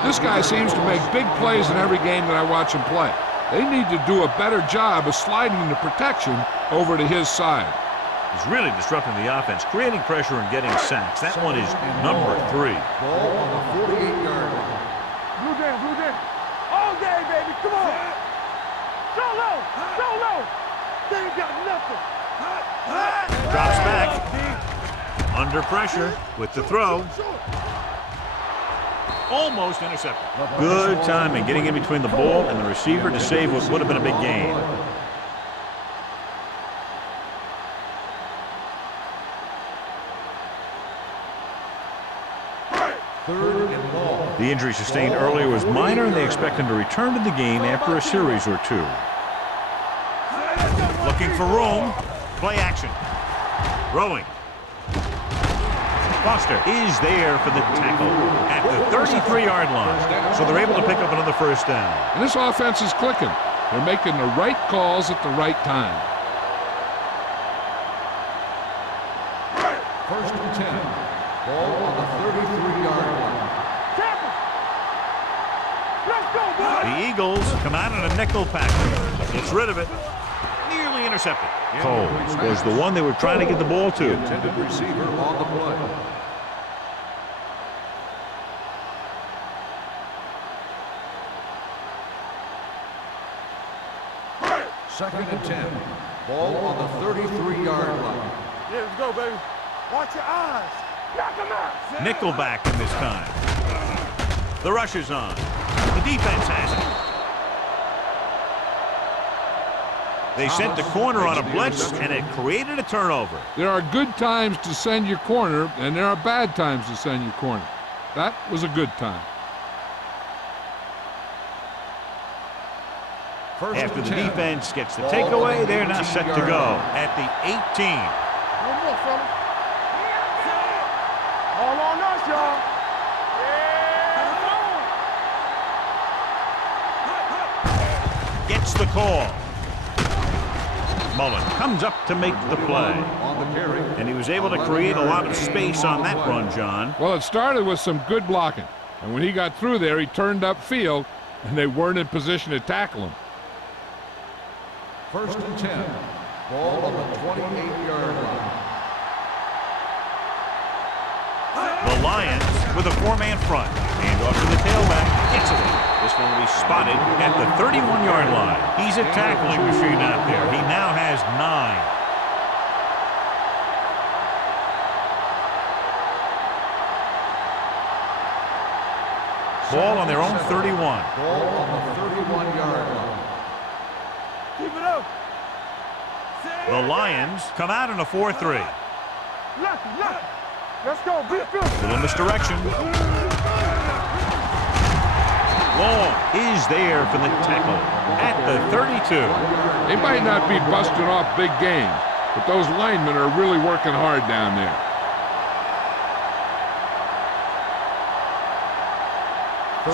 This guy seems to make big plays in every game that I watch him play. They need to do a better job of sliding the protection over to his side. He's really disrupting the offense, creating pressure and getting sacks. That one is number 3. Ball on the 48-yard line. Blue down. All day, baby. Come on. So low. They ain't got nothing. Drops back. Under pressure with the throw. Almost intercepted. Good timing, getting in between the ball and the receiver to save what would have been a big gain. Third and long. The injury sustained earlier was minor, and they expect him to return to the game after a series or 2. Looking for room. Play action. Throwing. Foster is there for the tackle at the 33-yard line. So they're able to pick up another first down. And this offense is clicking. They're making the right calls at the right time. 1st and 10. Ball on the 33-yard line. Tackle. Let's go, boy. The Eagles come out in a nickel package. Gets rid of it. Nearly intercepted. Coles was the one they were trying to get the ball to. Intended receiver on the play. Second and 10. Ball on the 33-yard line. Yeah, let's go, baby. Watch your eyes. Knock him out. Nickelback in this time. The rush is on. The defense has it. They sent the corner on a blitz, and it created a turnover. There are good times to send your corner, and there are bad times to send your corner. That was a good time. After the defense gets the takeaway, they're now set to go at the 18. One more, fella. All on us, y'all. Gets the call. Mullen comes up to make the play. On the carry. And he was able to create a lot of space on that run, John. Well, it started with some good blocking. And when he got through there, he turned upfield, and they weren't in position to tackle him. 1st and 10. Ball on the 28-yard line. The Lions with a 4-man front. And off to the tailback. Gets it. This one will be spotted at the 31-yard line. He's a tackling machine out there. He now has 9. Ball on their own 31. Ball on the 31-yard line. Keep it up. The Lions come out in a 4-3. Lucky. Let's go. Be good. Little misdirection. Long is there for the tackle at the 32. They might not be busting off big games, but those linemen are really working hard down there.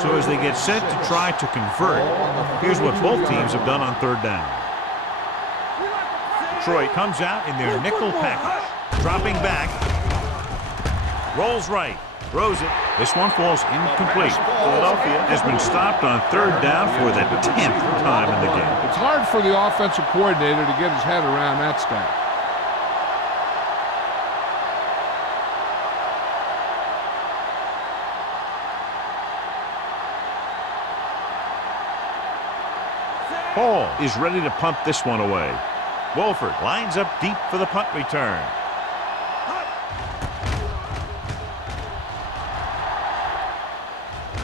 So as they get set to try to convert, here's what both teams have done on third down. Detroit comes out in their nickel package. Dropping back. Rolls right. Throws it. This one falls incomplete. Philadelphia has been stopped on third down for the 10th time in the game. It's hard for the offensive coordinator to get his head around that stat. Hall is ready to punt this one away. Wolford lines up deep for the punt return.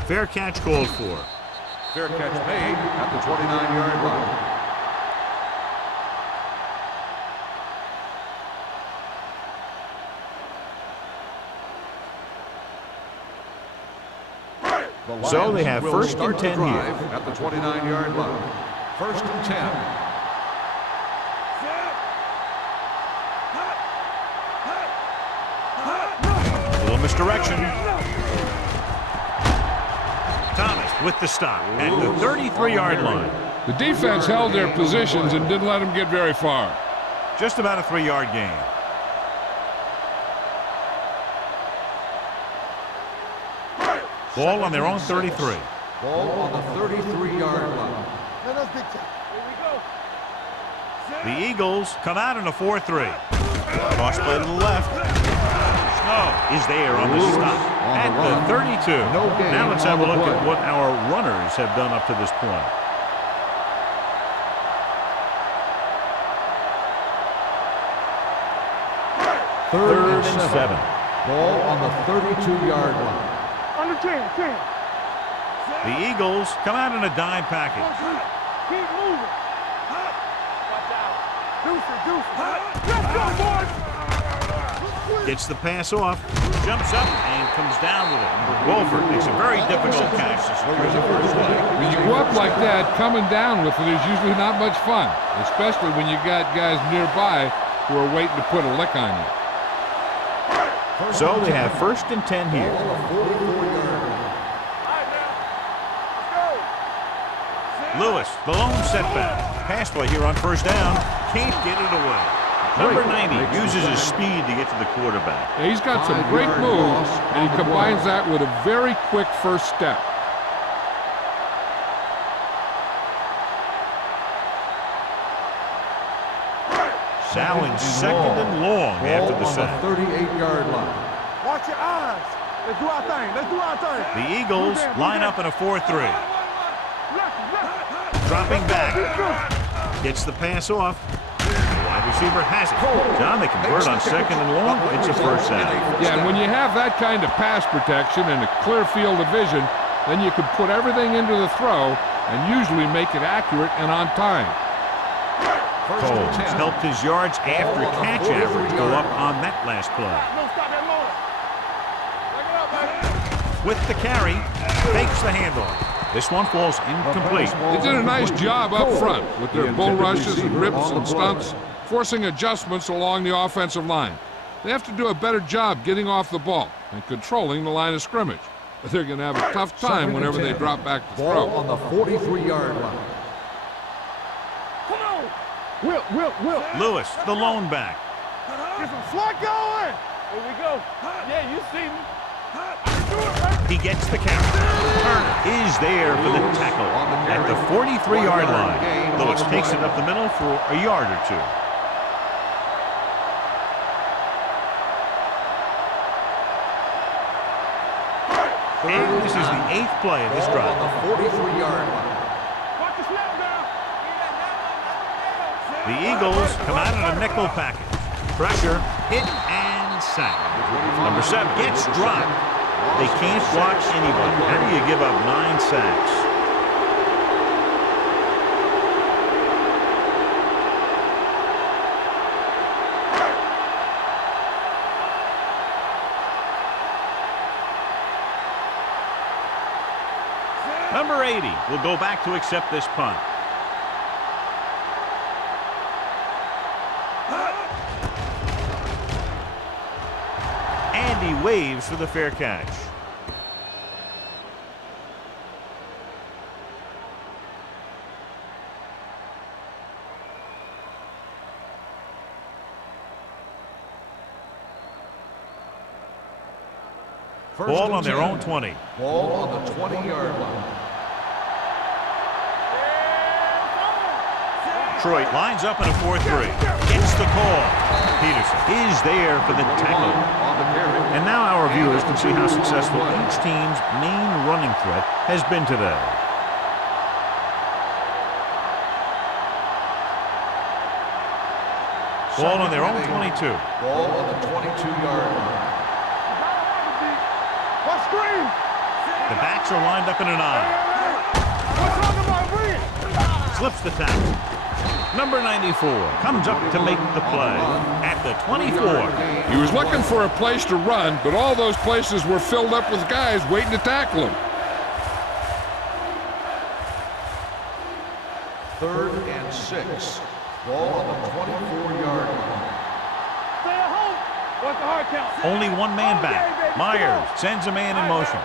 Fair catch called for. Fair catch made at the 29-yard line. So they have first and 10 here. At the 29-yard line. First and 10. Little misdirection. Thomas with the stop at the 33-yard line. The defense held their positions and didn't let them get very far. Just about a 3-yard gain. Ball on their own 33. Ball on the 33-yard line. The Eagles come out in a 4-3. Cross play to the left. Snow is there on the stop at the 32. Now let's have a look at what our runners have done up to this point. Third and 7. Ball on the 32-yard line. Under 10. The Eagles come out in a dime package. Keep moving. Watch out. Deuce. Let's go, boys. Gets the pass off, jumps up, and comes down with it. Wolford makes a very difficult catch to secure the first down. When you go up like that, coming down with it is usually not much fun, especially when you got guys nearby who are waiting to put a lick on you. So they have first and 10 here. Lewis, the lone setback. Pass play here on first down. Can't get it away. Number 90 uses his speed to get to the quarterback. Yeah, he's got some great moves, and he combines that with a very quick first step. Sowing second and long after the sack. 38-yard line. Watch your eyes. Let's do our thing. The Eagles line up in a 4-3. Dropping back. Gets the pass off. The wide receiver has it. John, they convert on second and long. It's a first down. Yeah, and when you have that kind of pass protection and a clear field of vision, then you can put everything into the throw and usually make it accurate and on time. Coles helped his yards after catch average go up on that last play. With the carry, fakes the handoff. This one falls incomplete. They did a nice job up front with their bull rushes and rips and stunts, forcing adjustments along the offensive line. They have to do a better job getting off the ball and controlling the line of scrimmage. But they're going to have a tough time whenever they drop back to throw. Ball on the 43-yard line. Come on. Will. Lewis, the lone back. Get some slot going. Here we go. Yeah, you see me. He gets the carry. Turner is there for the tackle at the 43-yard line. Lewis takes it up the middle for a yard or two. And this is the 8th play of this drive. On the 43-yard line. Watch the snap down. The Eagles come out in a nickel package. Pressure, hit, and sack. Number 7 gets dropped. They can't block anybody. How do you give up 9 sacks? Number 80 will go back to accept this punt. And he waves for the fair catch. Ball on their own 20. Ball on the 20-yard line. Detroit lines up in a 4-3. Gets the call. Peterson is there for the tackle. And now our viewers can see how successful each team's main running threat has been today. Ball on their own 22. Ball on the 22-yard line. The backs are lined up in an I. Slips the tackle. Number 94 comes up to make the play at the 24. He was looking for a place to run, but all those places were filled up with guys waiting to tackle him. 3rd and 6. Ball on the 24-yard line. Stay at home. What's the hard count? Only one man back. Myers sends a man in motion.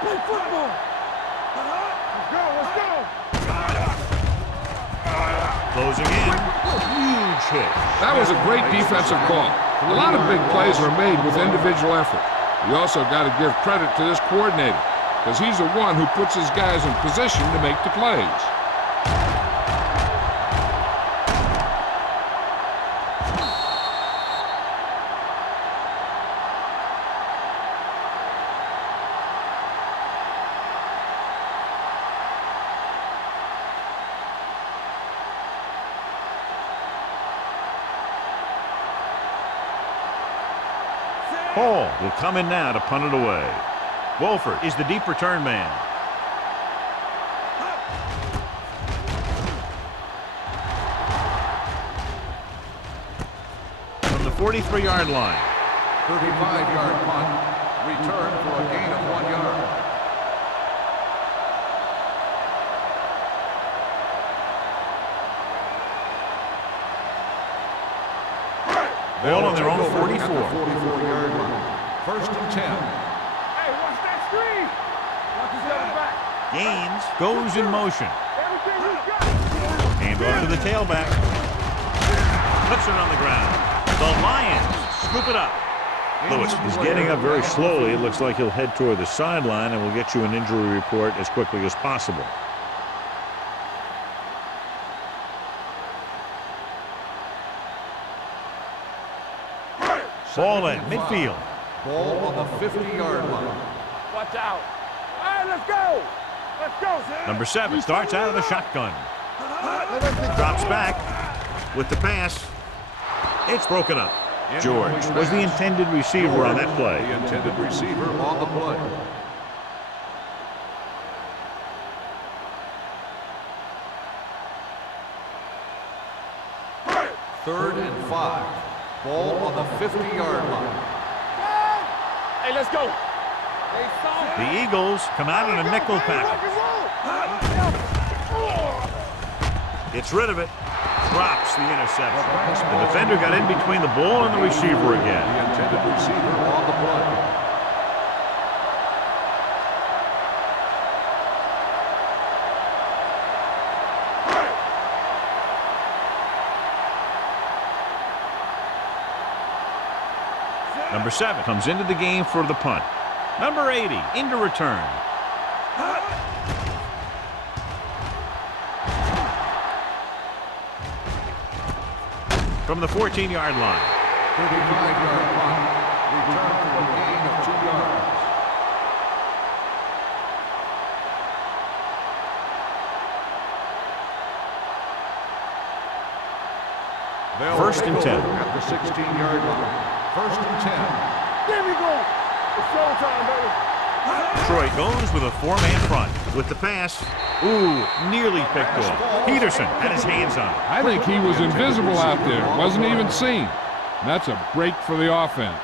Play football. Let's go. Let's go. Closing in. Huge hit. That was a great defensive call. A lot of big plays were made with individual effort. You also got to give credit to this coordinator, because he's the one who puts his guys in position to make the plays. Hall will come in now to punt it away. Wolford is the deep return man. From the 43-yard line. 35-yard punt. Return for a gain of 1 yard. Ball on their own 44. 44-yard line. 1st and 10. Hey, watch that screen. Watch his other back. Gaines goes in motion. Everything we got. Hand off to the tailback. Puts it on the ground. The Lions scoop it up. Lewis is getting up very slowly. It looks like he'll head toward the sideline, and we'll get you an injury report as quickly as possible. Ball at midfield. Ball on the 50-yard line. Watch out. All right, let's go. Let's go. Number 7 starts out of the shotgun. Drops back with the pass. It's broken up. George was the intended receiver on that play. The intended receiver on the play. Third and 5. Ball on the 50-yard line. Hey, let's go. The Eagles come out in a nickel package. Gets rid of it. Drops the interception. The defender got in between the ball and the receiver again. The intended receiver on the play. Number 7 comes into the game for the punt. Number 80 into return. From the 14-yard line. 35-yard punt. Return for a gain of 2 yards. First and 10. At the 16-yard line. 1st and 10. There we go. It's showtime, baby. Detroit goes with a four-man front. With the pass, ooh, nearly picked off. Peterson had his hands on it. I think he was invisible out there. Wasn't even seen. And that's a break for the offense.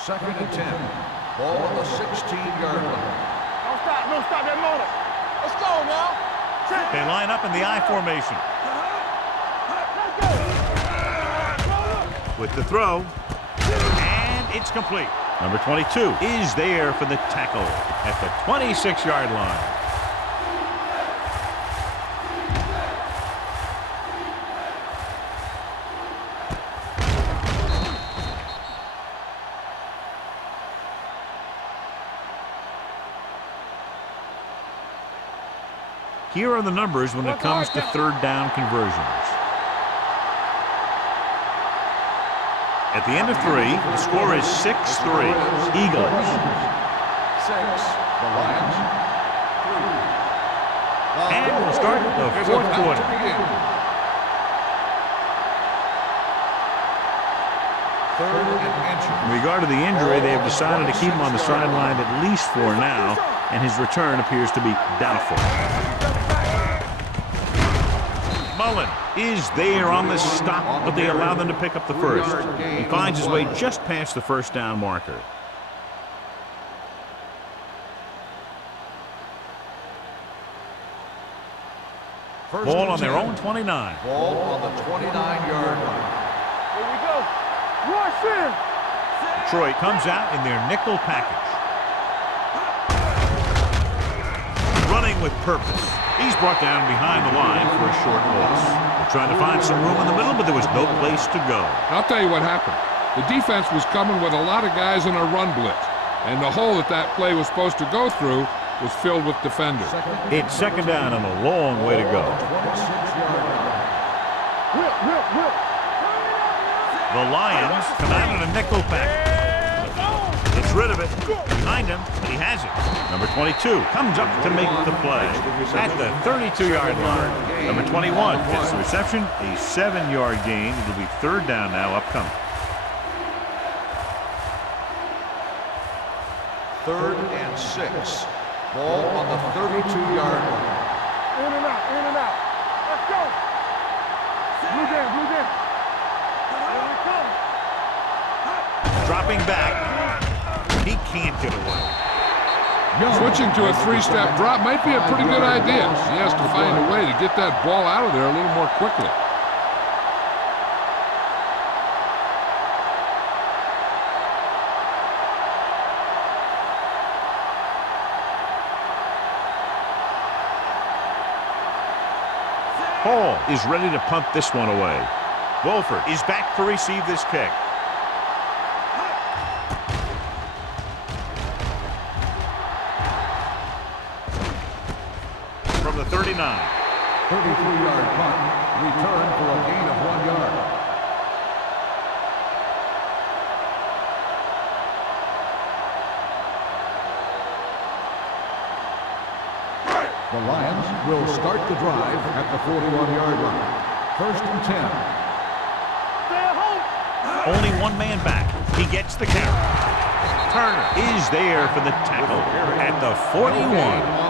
Second and 10. Ball on the 16-yard line. Don't stop that motor. Let's go now. They line up in the I formation. With the throw, and it's complete. Number 22 is there for the tackle at the 26-yard line. Here are the numbers when it comes to third down conversions. At the end of 3, the score is 6-3. Eagles. 6. The Lions. 3. And we'll start the fourth quarter. Third and inches. In regard to the injury, they have decided to keep him on the sideline at least for now, and his return appears to be doubtful. Mullen is there on the stop, but they allow them to pick up the first. He finds his way just past the first down marker. Ball on their own 29. Ball on the 29-yard line. Here we go. Rush in. Detroit comes out in their nickel package. Running with purpose. He's brought down behind the line for a short loss. They're trying to find some room in the middle, but there was no place to go. I'll tell you what happened. The defense was coming with a lot of guys in a run blitz, and the hole that play was supposed to go through was filled with defenders. It's second down and a long way to go. 26-yard line. Whip. The Lions come out in a nickel package. Gets rid of it. Behind him, but he has it. Number 22 comes up to make the play at the 32-yard line. Number 21 gets the reception, a 7-yard gain. It'll be third down now upcoming. Third and 6. Ball on the 32-yard line. In and out. Let's go. Blue down. Here we come. Dropping back. He can't get away. Switching to a 3-step drop might be a pretty good idea. He has to find a way to get that ball out of there a little more quickly. Hall is ready to punt this one away. Wolford is back to receive this kick. From the 39. 33-yard punt. Return for a gain of 1 yard. The Lions will start the drive at the 41-yard line. First and 10. Only one man back. He gets the carry. Turner is there for the tackle at the 41.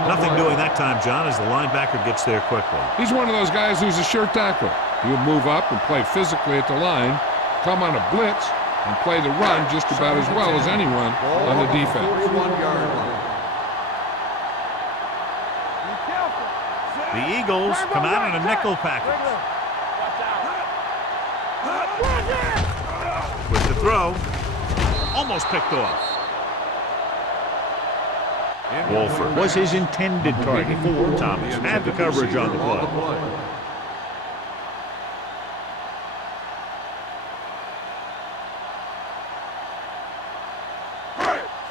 Nothing doing that time, John, as the linebacker gets there quickly. He's one of those guys who's a sure tackler. He'll move up and play physically at the line, come on a blitz, and play the run just about as well as anyone on the defense. 41-yard line. The Eagles come out in a nickel package. With the throw, almost picked off. Wolford was his intended target. Thomas had the coverage on the play.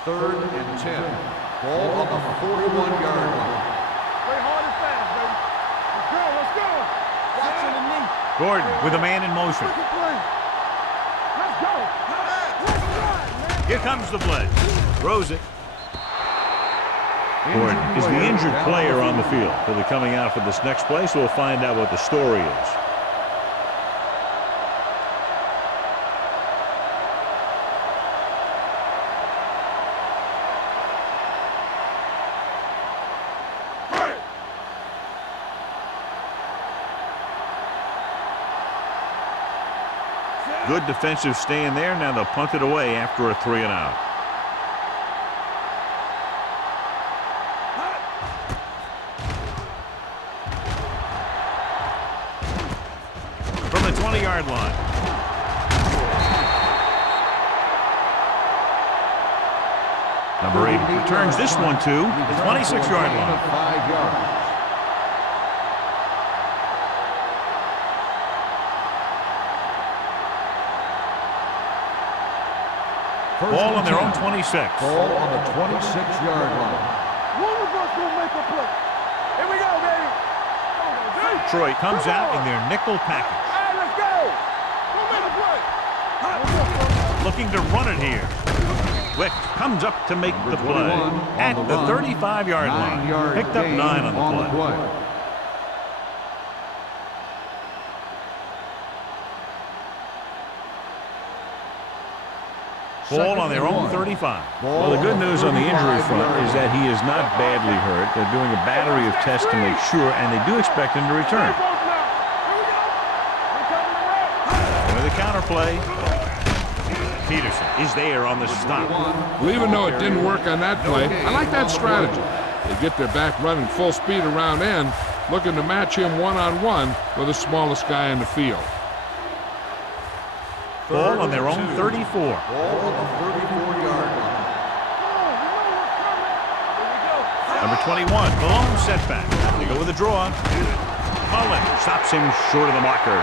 Third and 10. Ball on the 41-yard line. Play hard and fast, baby. Let's go. Watching the knee. Gordon with a man in motion. Let's go. Here comes the blitz. Throws it. Gordon is the injured player on the field. He'll be coming out for this next play, so we'll find out what the story is. Good defensive stand there. Now they'll punt it away after a 3-and-out. From the 20-yard line. Number 8 returns this one to the 26-yard line. 5 yards. Ball on their own 26. Ball on the 26-yard line. One of us will make a play. Here we go, baby. Detroit comes out in their nickel package. All right, let's go. We'll make a play. Looking to run it here. Wick comes up to make the play at the 35-yard line. Picked up 9 on the play. Ball on their own 35. Well, the good news on the injury front is that he is not badly hurt. They're doing a battery of tests to make sure, and they do expect him to return. With a counter play. Peterson is there on the stop. Well, even though it didn't work on that play, I like that strategy. They get their back running full speed around end, looking to match him one-on-one with the smallest guy in the field. Ball on their own 34. Ball on the 34-yard line. Number 21, Malone setback. They go with a draw. Mullen stops him short of the marker.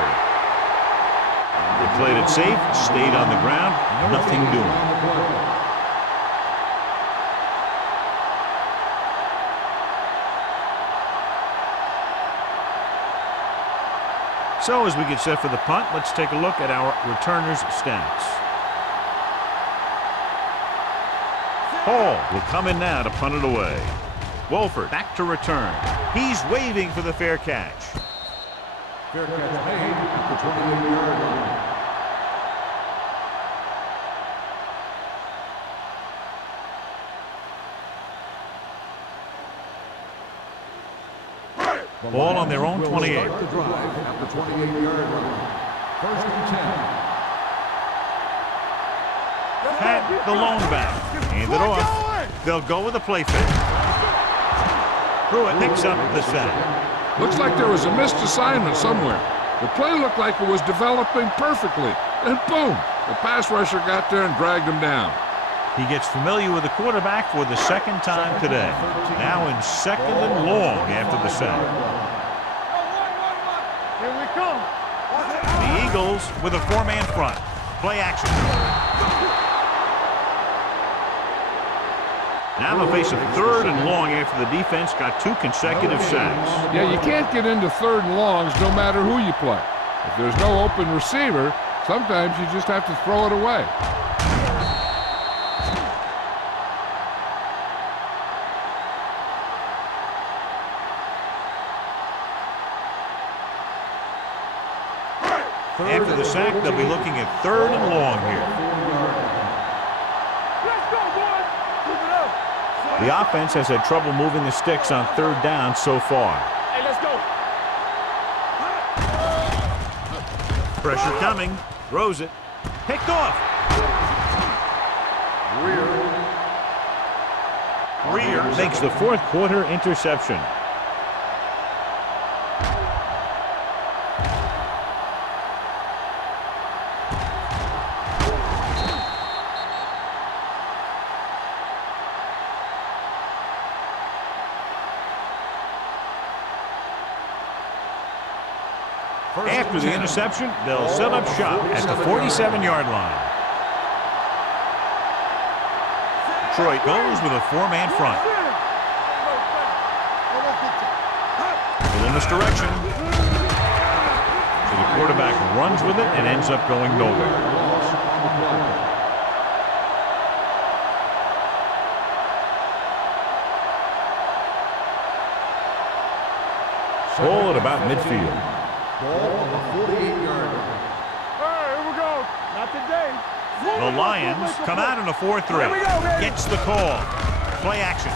They played it safe, stayed on the ground, nothing doing. So as we get set for the punt, let's take a look at our returners' stats. Hall will come in now to punt it away. Wolford back to return. He's waving for the fair catch. Fair catch made at the 28-yard line. Ball on their own 28. Start the drive at the 28-yard line. 1st and 10. Pat the lone back. Hand it off. They'll go with a play fake. Pruitt picks up the sack. Looks like there was a missed assignment somewhere. The play looked like it was developing perfectly. And boom, the pass rusher got there and dragged him down. He gets familiar with the quarterback for the second time today. Now in 2nd and long after the sack. Here we come. The Eagles with a 4-man front. Play action. Now they'll face a 3rd and long after the defense got 2 consecutive sacks. Yeah, you can't get into 3rd and longs no matter who you play. If there's no open receiver, sometimes you just have to throw it away. After the sack, they'll be looking at 3rd and long here. Let's go, boys. Keep it up. The offense has had trouble moving the sticks on 3rd down so far. Hey, let's go. Pressure coming. Throws it. Picked off. Greer makes the 4th quarter interception. After the interception, they'll set up shop at the 47-yard line. Detroit goes with a 4-man front. Pull in this direction. So the quarterback runs with it and ends up going nowhere. Ball at about midfield. Ball on the 48-yard line. All right, here we go. Not today. The Lions come out in a 4-3. Gets the call. Play action.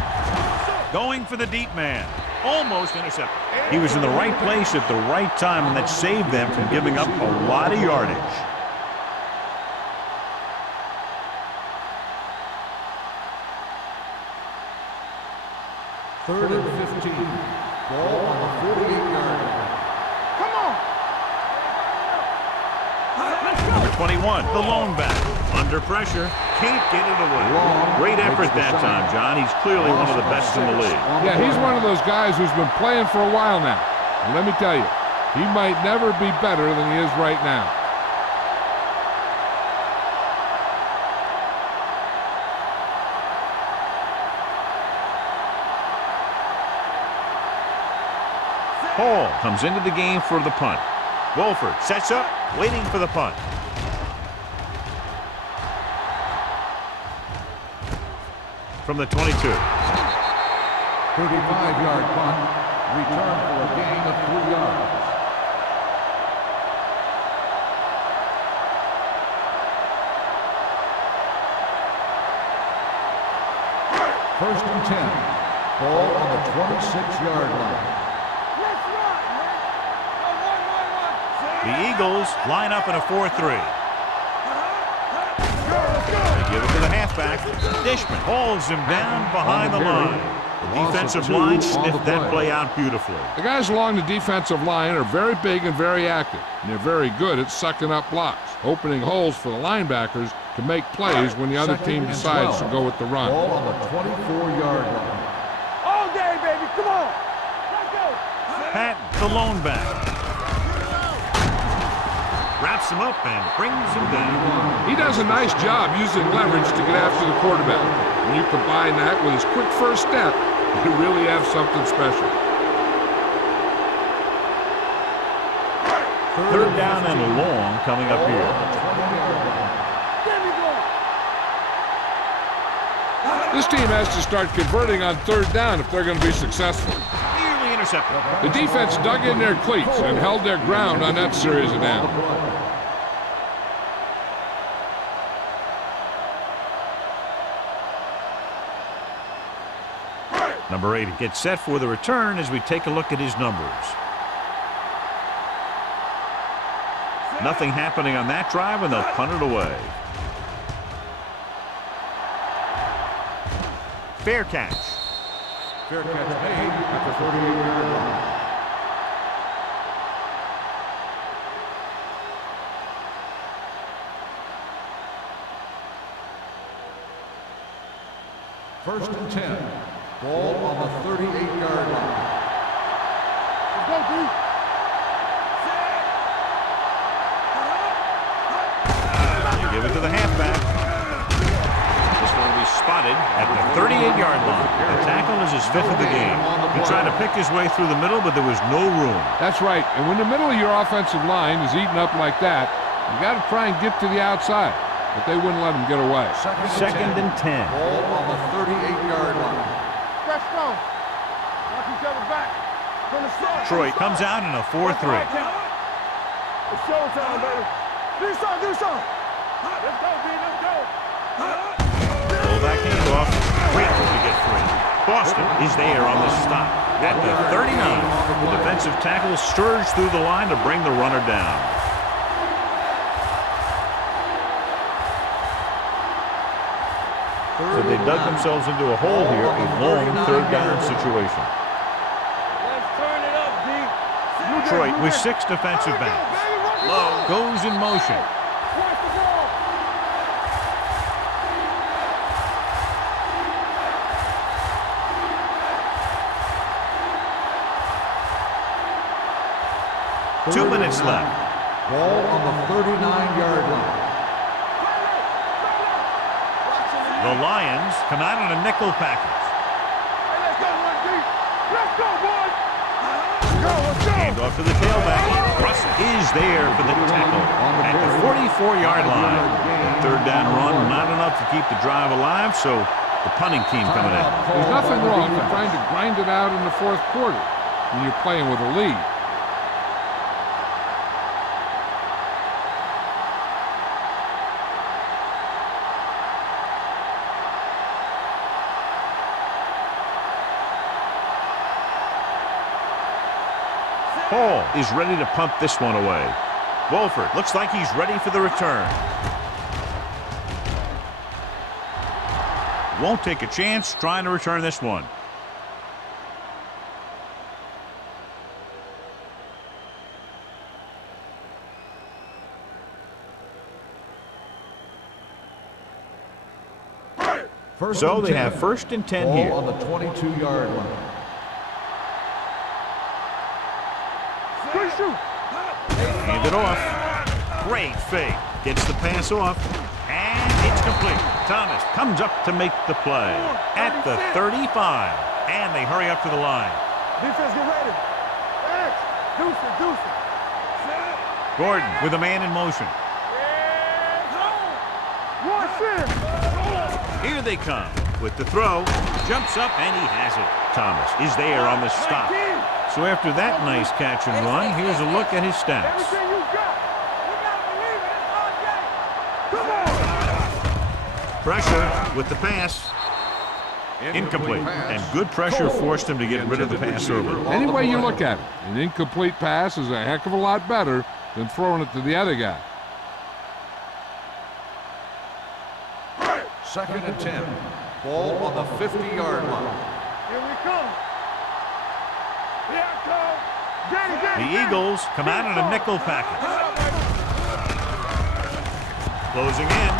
Going for the deep man. Almost intercepted. He was in the right place at the right time, and that saved them from giving up a lot of yardage. 3rd and 15. Ball on the 48-yard line. Come on. Let's go. Number 21, the lone back. Under pressure, can't get it away. Great effort that time, John. He's clearly one of the best in the league. Yeah, he's one of those guys who's been playing for a while now. And let me tell you, he might never be better than he is right now. Hall comes into the game for the punt. Wolford sets up, waiting for the punt. From the 22. 35-yard punt. Return for a gain of 3 yards. First and 10. Ball on the 26-yard line. Let's run, man. Go, 1, 1, 1. The Eagles line up in a 4-3. Let's go. They give it to the halfback. Dishman holds him down behind the line. The defensive line sniffed that play out beautifully. The guys along the defensive line are very big and very active, and they're very good at sucking up blocks, opening holes for the linebackers to make plays when the other team decides to go with the run. Ball on the 24-yard line. All day, baby. Come on. Let's go. Patton, the lone back. Wraps him up and brings him down. He does a nice job using leverage to get after the quarterback. When you combine that with his quick first step, you really have something special. Third down and long coming up here. There we go. This team has to start converting on third down if they're going to be successful. Nearly intercepted. The defense dug in their cleats and held their ground on that series of downs. Number 80 gets set for the return as we take a look at his numbers. Nothing happening on that drive, and they'll punt it away. Fair catch. Fair catch made at the 38-yard line. First and 10. Ball on the 38-yard line. Let's go, D. You give it to the halfback. This one will be spotted at the 38-yard line. The tackle is his 5th of the game. He tried to pick his way through the middle, but there was no room. That's right. And when the middle of your offensive line is eaten up like that, you got to try and get to the outside. But they wouldn't let him get away. Second and 10. Ball on the 38-yard line. Press strong. Watch each other back. From the start. Troy comes out in a 4-3. It's showtime, baby. Do something. Let's go, B. Let's go. Pull back handoff. Great to get free. Boston is there on the stop. At the 39, the defensive tackle surged through the line to bring the runner down. So they dug themselves into a hole here, a long third down situation. Let's turn it up, D. Detroit with 6 defensive backs. Lowe goes in motion. Watch the ball. Two minutes left. Ball on the 39-yard line. The Lions come out on a nickel package. Hey, let's go, run D. Let's go, boys. Let's go. Handoff to the tailback. Russ is there for the tackle at the 44-yard line. The third down run, not enough to keep the drive alive, so the punting team coming in. There's nothing wrong with trying to grind it out in the fourth quarter when you're playing with a lead. Hall is ready to punt this one away. Wolford looks like he's ready for the return. Won't take a chance trying to return this one. So they have 1st and 10 Ball here. on the 22-yard line. Hand it off. Great fake. Gets the pass off. And it's complete. Thomas comes up to make the play at the 35. And they hurry up to the line. Defense, get ready. X. Deuce it, deuce it. Gordon with a man in motion. One shit. Here they come with the throw. Jumps up and he has it. Thomas is there on the stop. So after that nice catch and run, here's a look at his stats. Everything you got. You gotta believe it. It's all day. Come on. Pressure with the pass. Incomplete. And good pressure forced him to get rid of the pass early. Any way you look at it, an incomplete pass is a heck of a lot better than throwing it to the other guy. 2nd and 10. Ball on the 50-yard line. Here we come. Here I come. Danny, The Eagles come out in a nickel package. Closing in.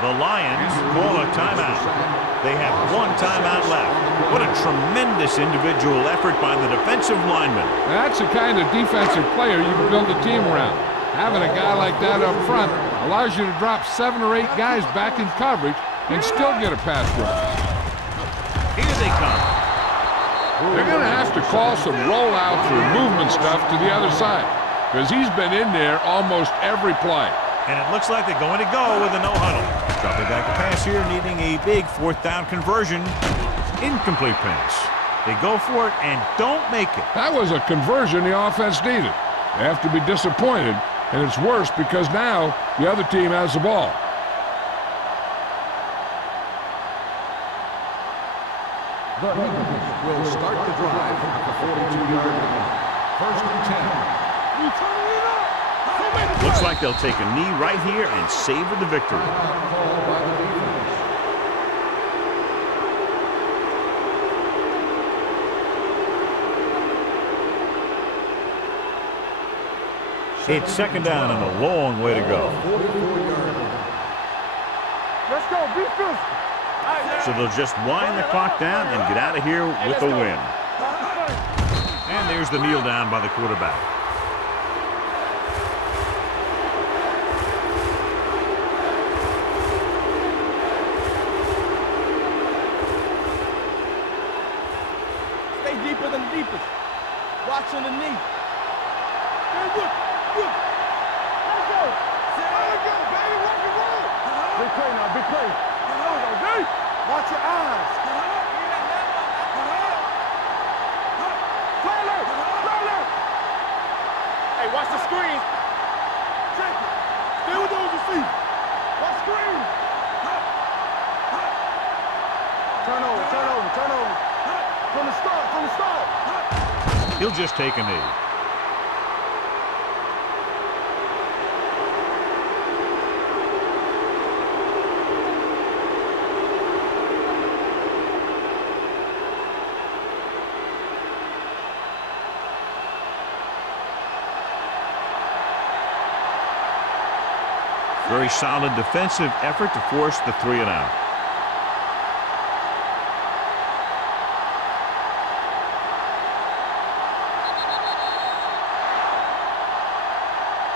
The Lions call a timeout. They have 1 timeout left. What a tremendous individual effort by the defensive lineman. That's the kind of defensive player you can build a team around. Having a guy like that up front allows you to drop 7 or 8 guys back in coverage and still get a pass rush. Here they come. They're going to have to call some rollouts or movement stuff to the other side because he's been in there almost every play. And it looks like they're going to go with a no-huddle. Dropping back the pass here, needing a big 4th down conversion. Incomplete pass. They go for it and don't make it. That was a conversion the offense needed. They have to be disappointed, and it's worse because now the other team has the ball. The Eagles will start the drive at the 42-yard line. 1st and 10. Looks like they'll take a knee right here and savor the victory. Called by the defense. It's 2nd down and a long way to go. 44-yard line. Let's go. Be physical. So they'll just wind the clock down and get out of here with a win. And there's the kneel down by the quarterback. Stay deeper than the deepest. Watch underneath. Hey, look. Let's go. Let's go, baby. Rock and roll. Big play now. Big play. Watch your eyes. Hey, watch the screen. Check it. Stay with those receivers. Watch screen. Turn over. From the start. He'll just take a knee. Very solid defensive effort to force the 3 and out.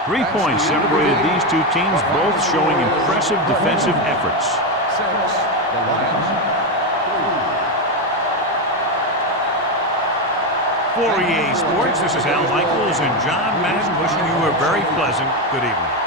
Three points separated these two teams, both showing impressive defensive efforts. 6, the Lions. For EA Sports, this is Al Michaels and John Madden wishing you a very pleasant good evening.